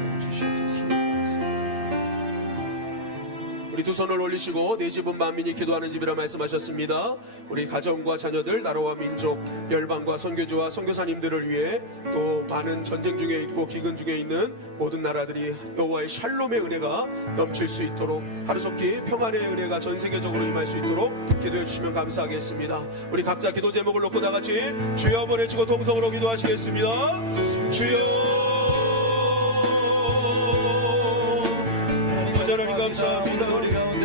우리 두 손을 올리시고 네 집은 만민이 기도하는 집이라 말씀하셨습니다. 우리 가정과 자녀들, 나라와 민족, 열방과 선교주와 선교사님들을 위해 또 많은 전쟁 중에 있고 기근 중에 있는 모든 나라들이 여호와의 샬롬의 은혜가 넘칠 수 있도록 하루속히 평안의 은혜가 전 세계적으로 임할 수 있도록 기도해 주시면 감사하겠습니다. 우리 각자 기도 제목을 놓고 다 같이 주여 한번 외치고 동성으로 기도하시겠습니다. 주여 하나님 감사합니다.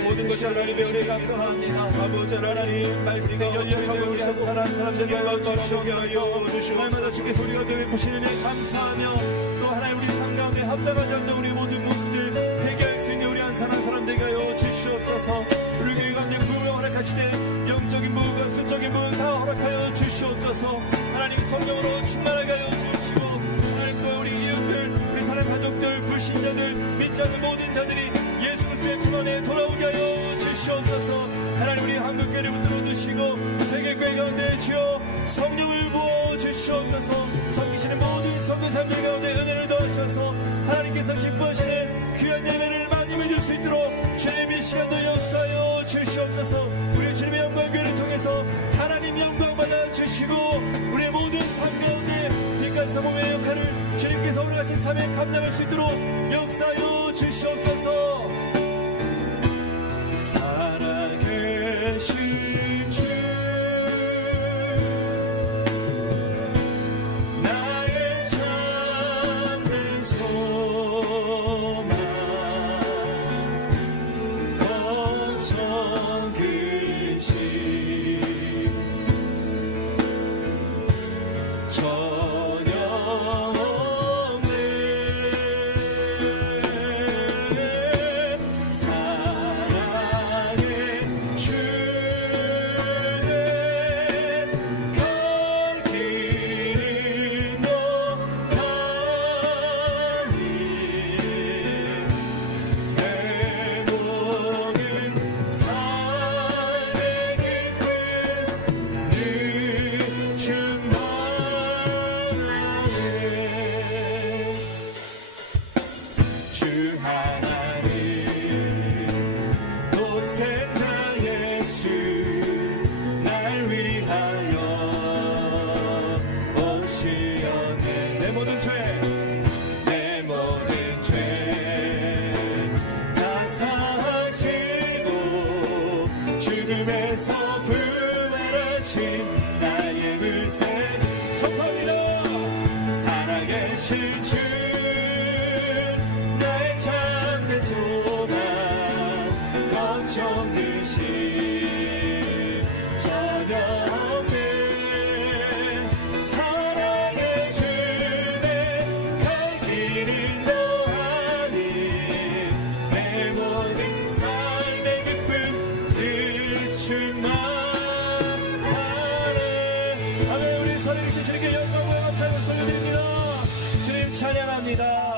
모든 것이 하나님의 은혜입니다. 아버지 하나님 말씀에 열려있는 우리 사람들이 알아주시옵게 하여 주시옵소서. 날마다 주께서 우리가 베푸시는 은혜 감사하며 또 하나님 우리 삶 가운데 합당하지 않는 우리 모든 모습들 회개할 수 있는 우리 한 사람 되게 하여 주시옵소서. 우리 교회 가운데 부흥을 허락하시되 영적인 부흥과 순적인 부흥 다 허락하여 주시옵소서. 하나님 성령으로 충만하게 하여 주시고 하나님 또 우리 이웃들, 우리 사람 가족들, 불신자들, 믿지 않는 모든 자들이 예수 그리스도의 품 안에 돌아오게 하여 주시옵소서. 하나님 우리 한국교회를 붙들어 주시고 세계교회 가운데 주여 성령을 부어 주시옵소서. 섬기시는 모든 선교사님들 가운데 은혜를 더하셔서 하나님께서 기뻐하시는 귀한 예배를 많이 맺을 수 있도록 주님 이 시간도 역사하여 주시옵소서. 우리 주님의 영광교회를 통해서 하나님 영광 받아 주시고 우리의 모든 삶 가운데 빛과 사모의 역할을 주님께서 오늘같이 삶에 감당할 수 있도록 역사하여 주시옵소서. 살아계신 주 나의 참된 소망 거쳐 그신 전혀 없는 사랑의 주는 갈 길이 너하니 내 목은 사랑의 죽음에서 부활하신 나의 구세 선포합니다. 살아계신 주 나의 참된 소망 걱정 근심 전혀 없네. 사랑의 주내 갈 길은 너 아니 내 모든 삶의 기쁨 늘 충만하네. 아멘. 우리 살아계신 주님께 영광과 감사를 돌려드립니다. 주님 찬양합니다.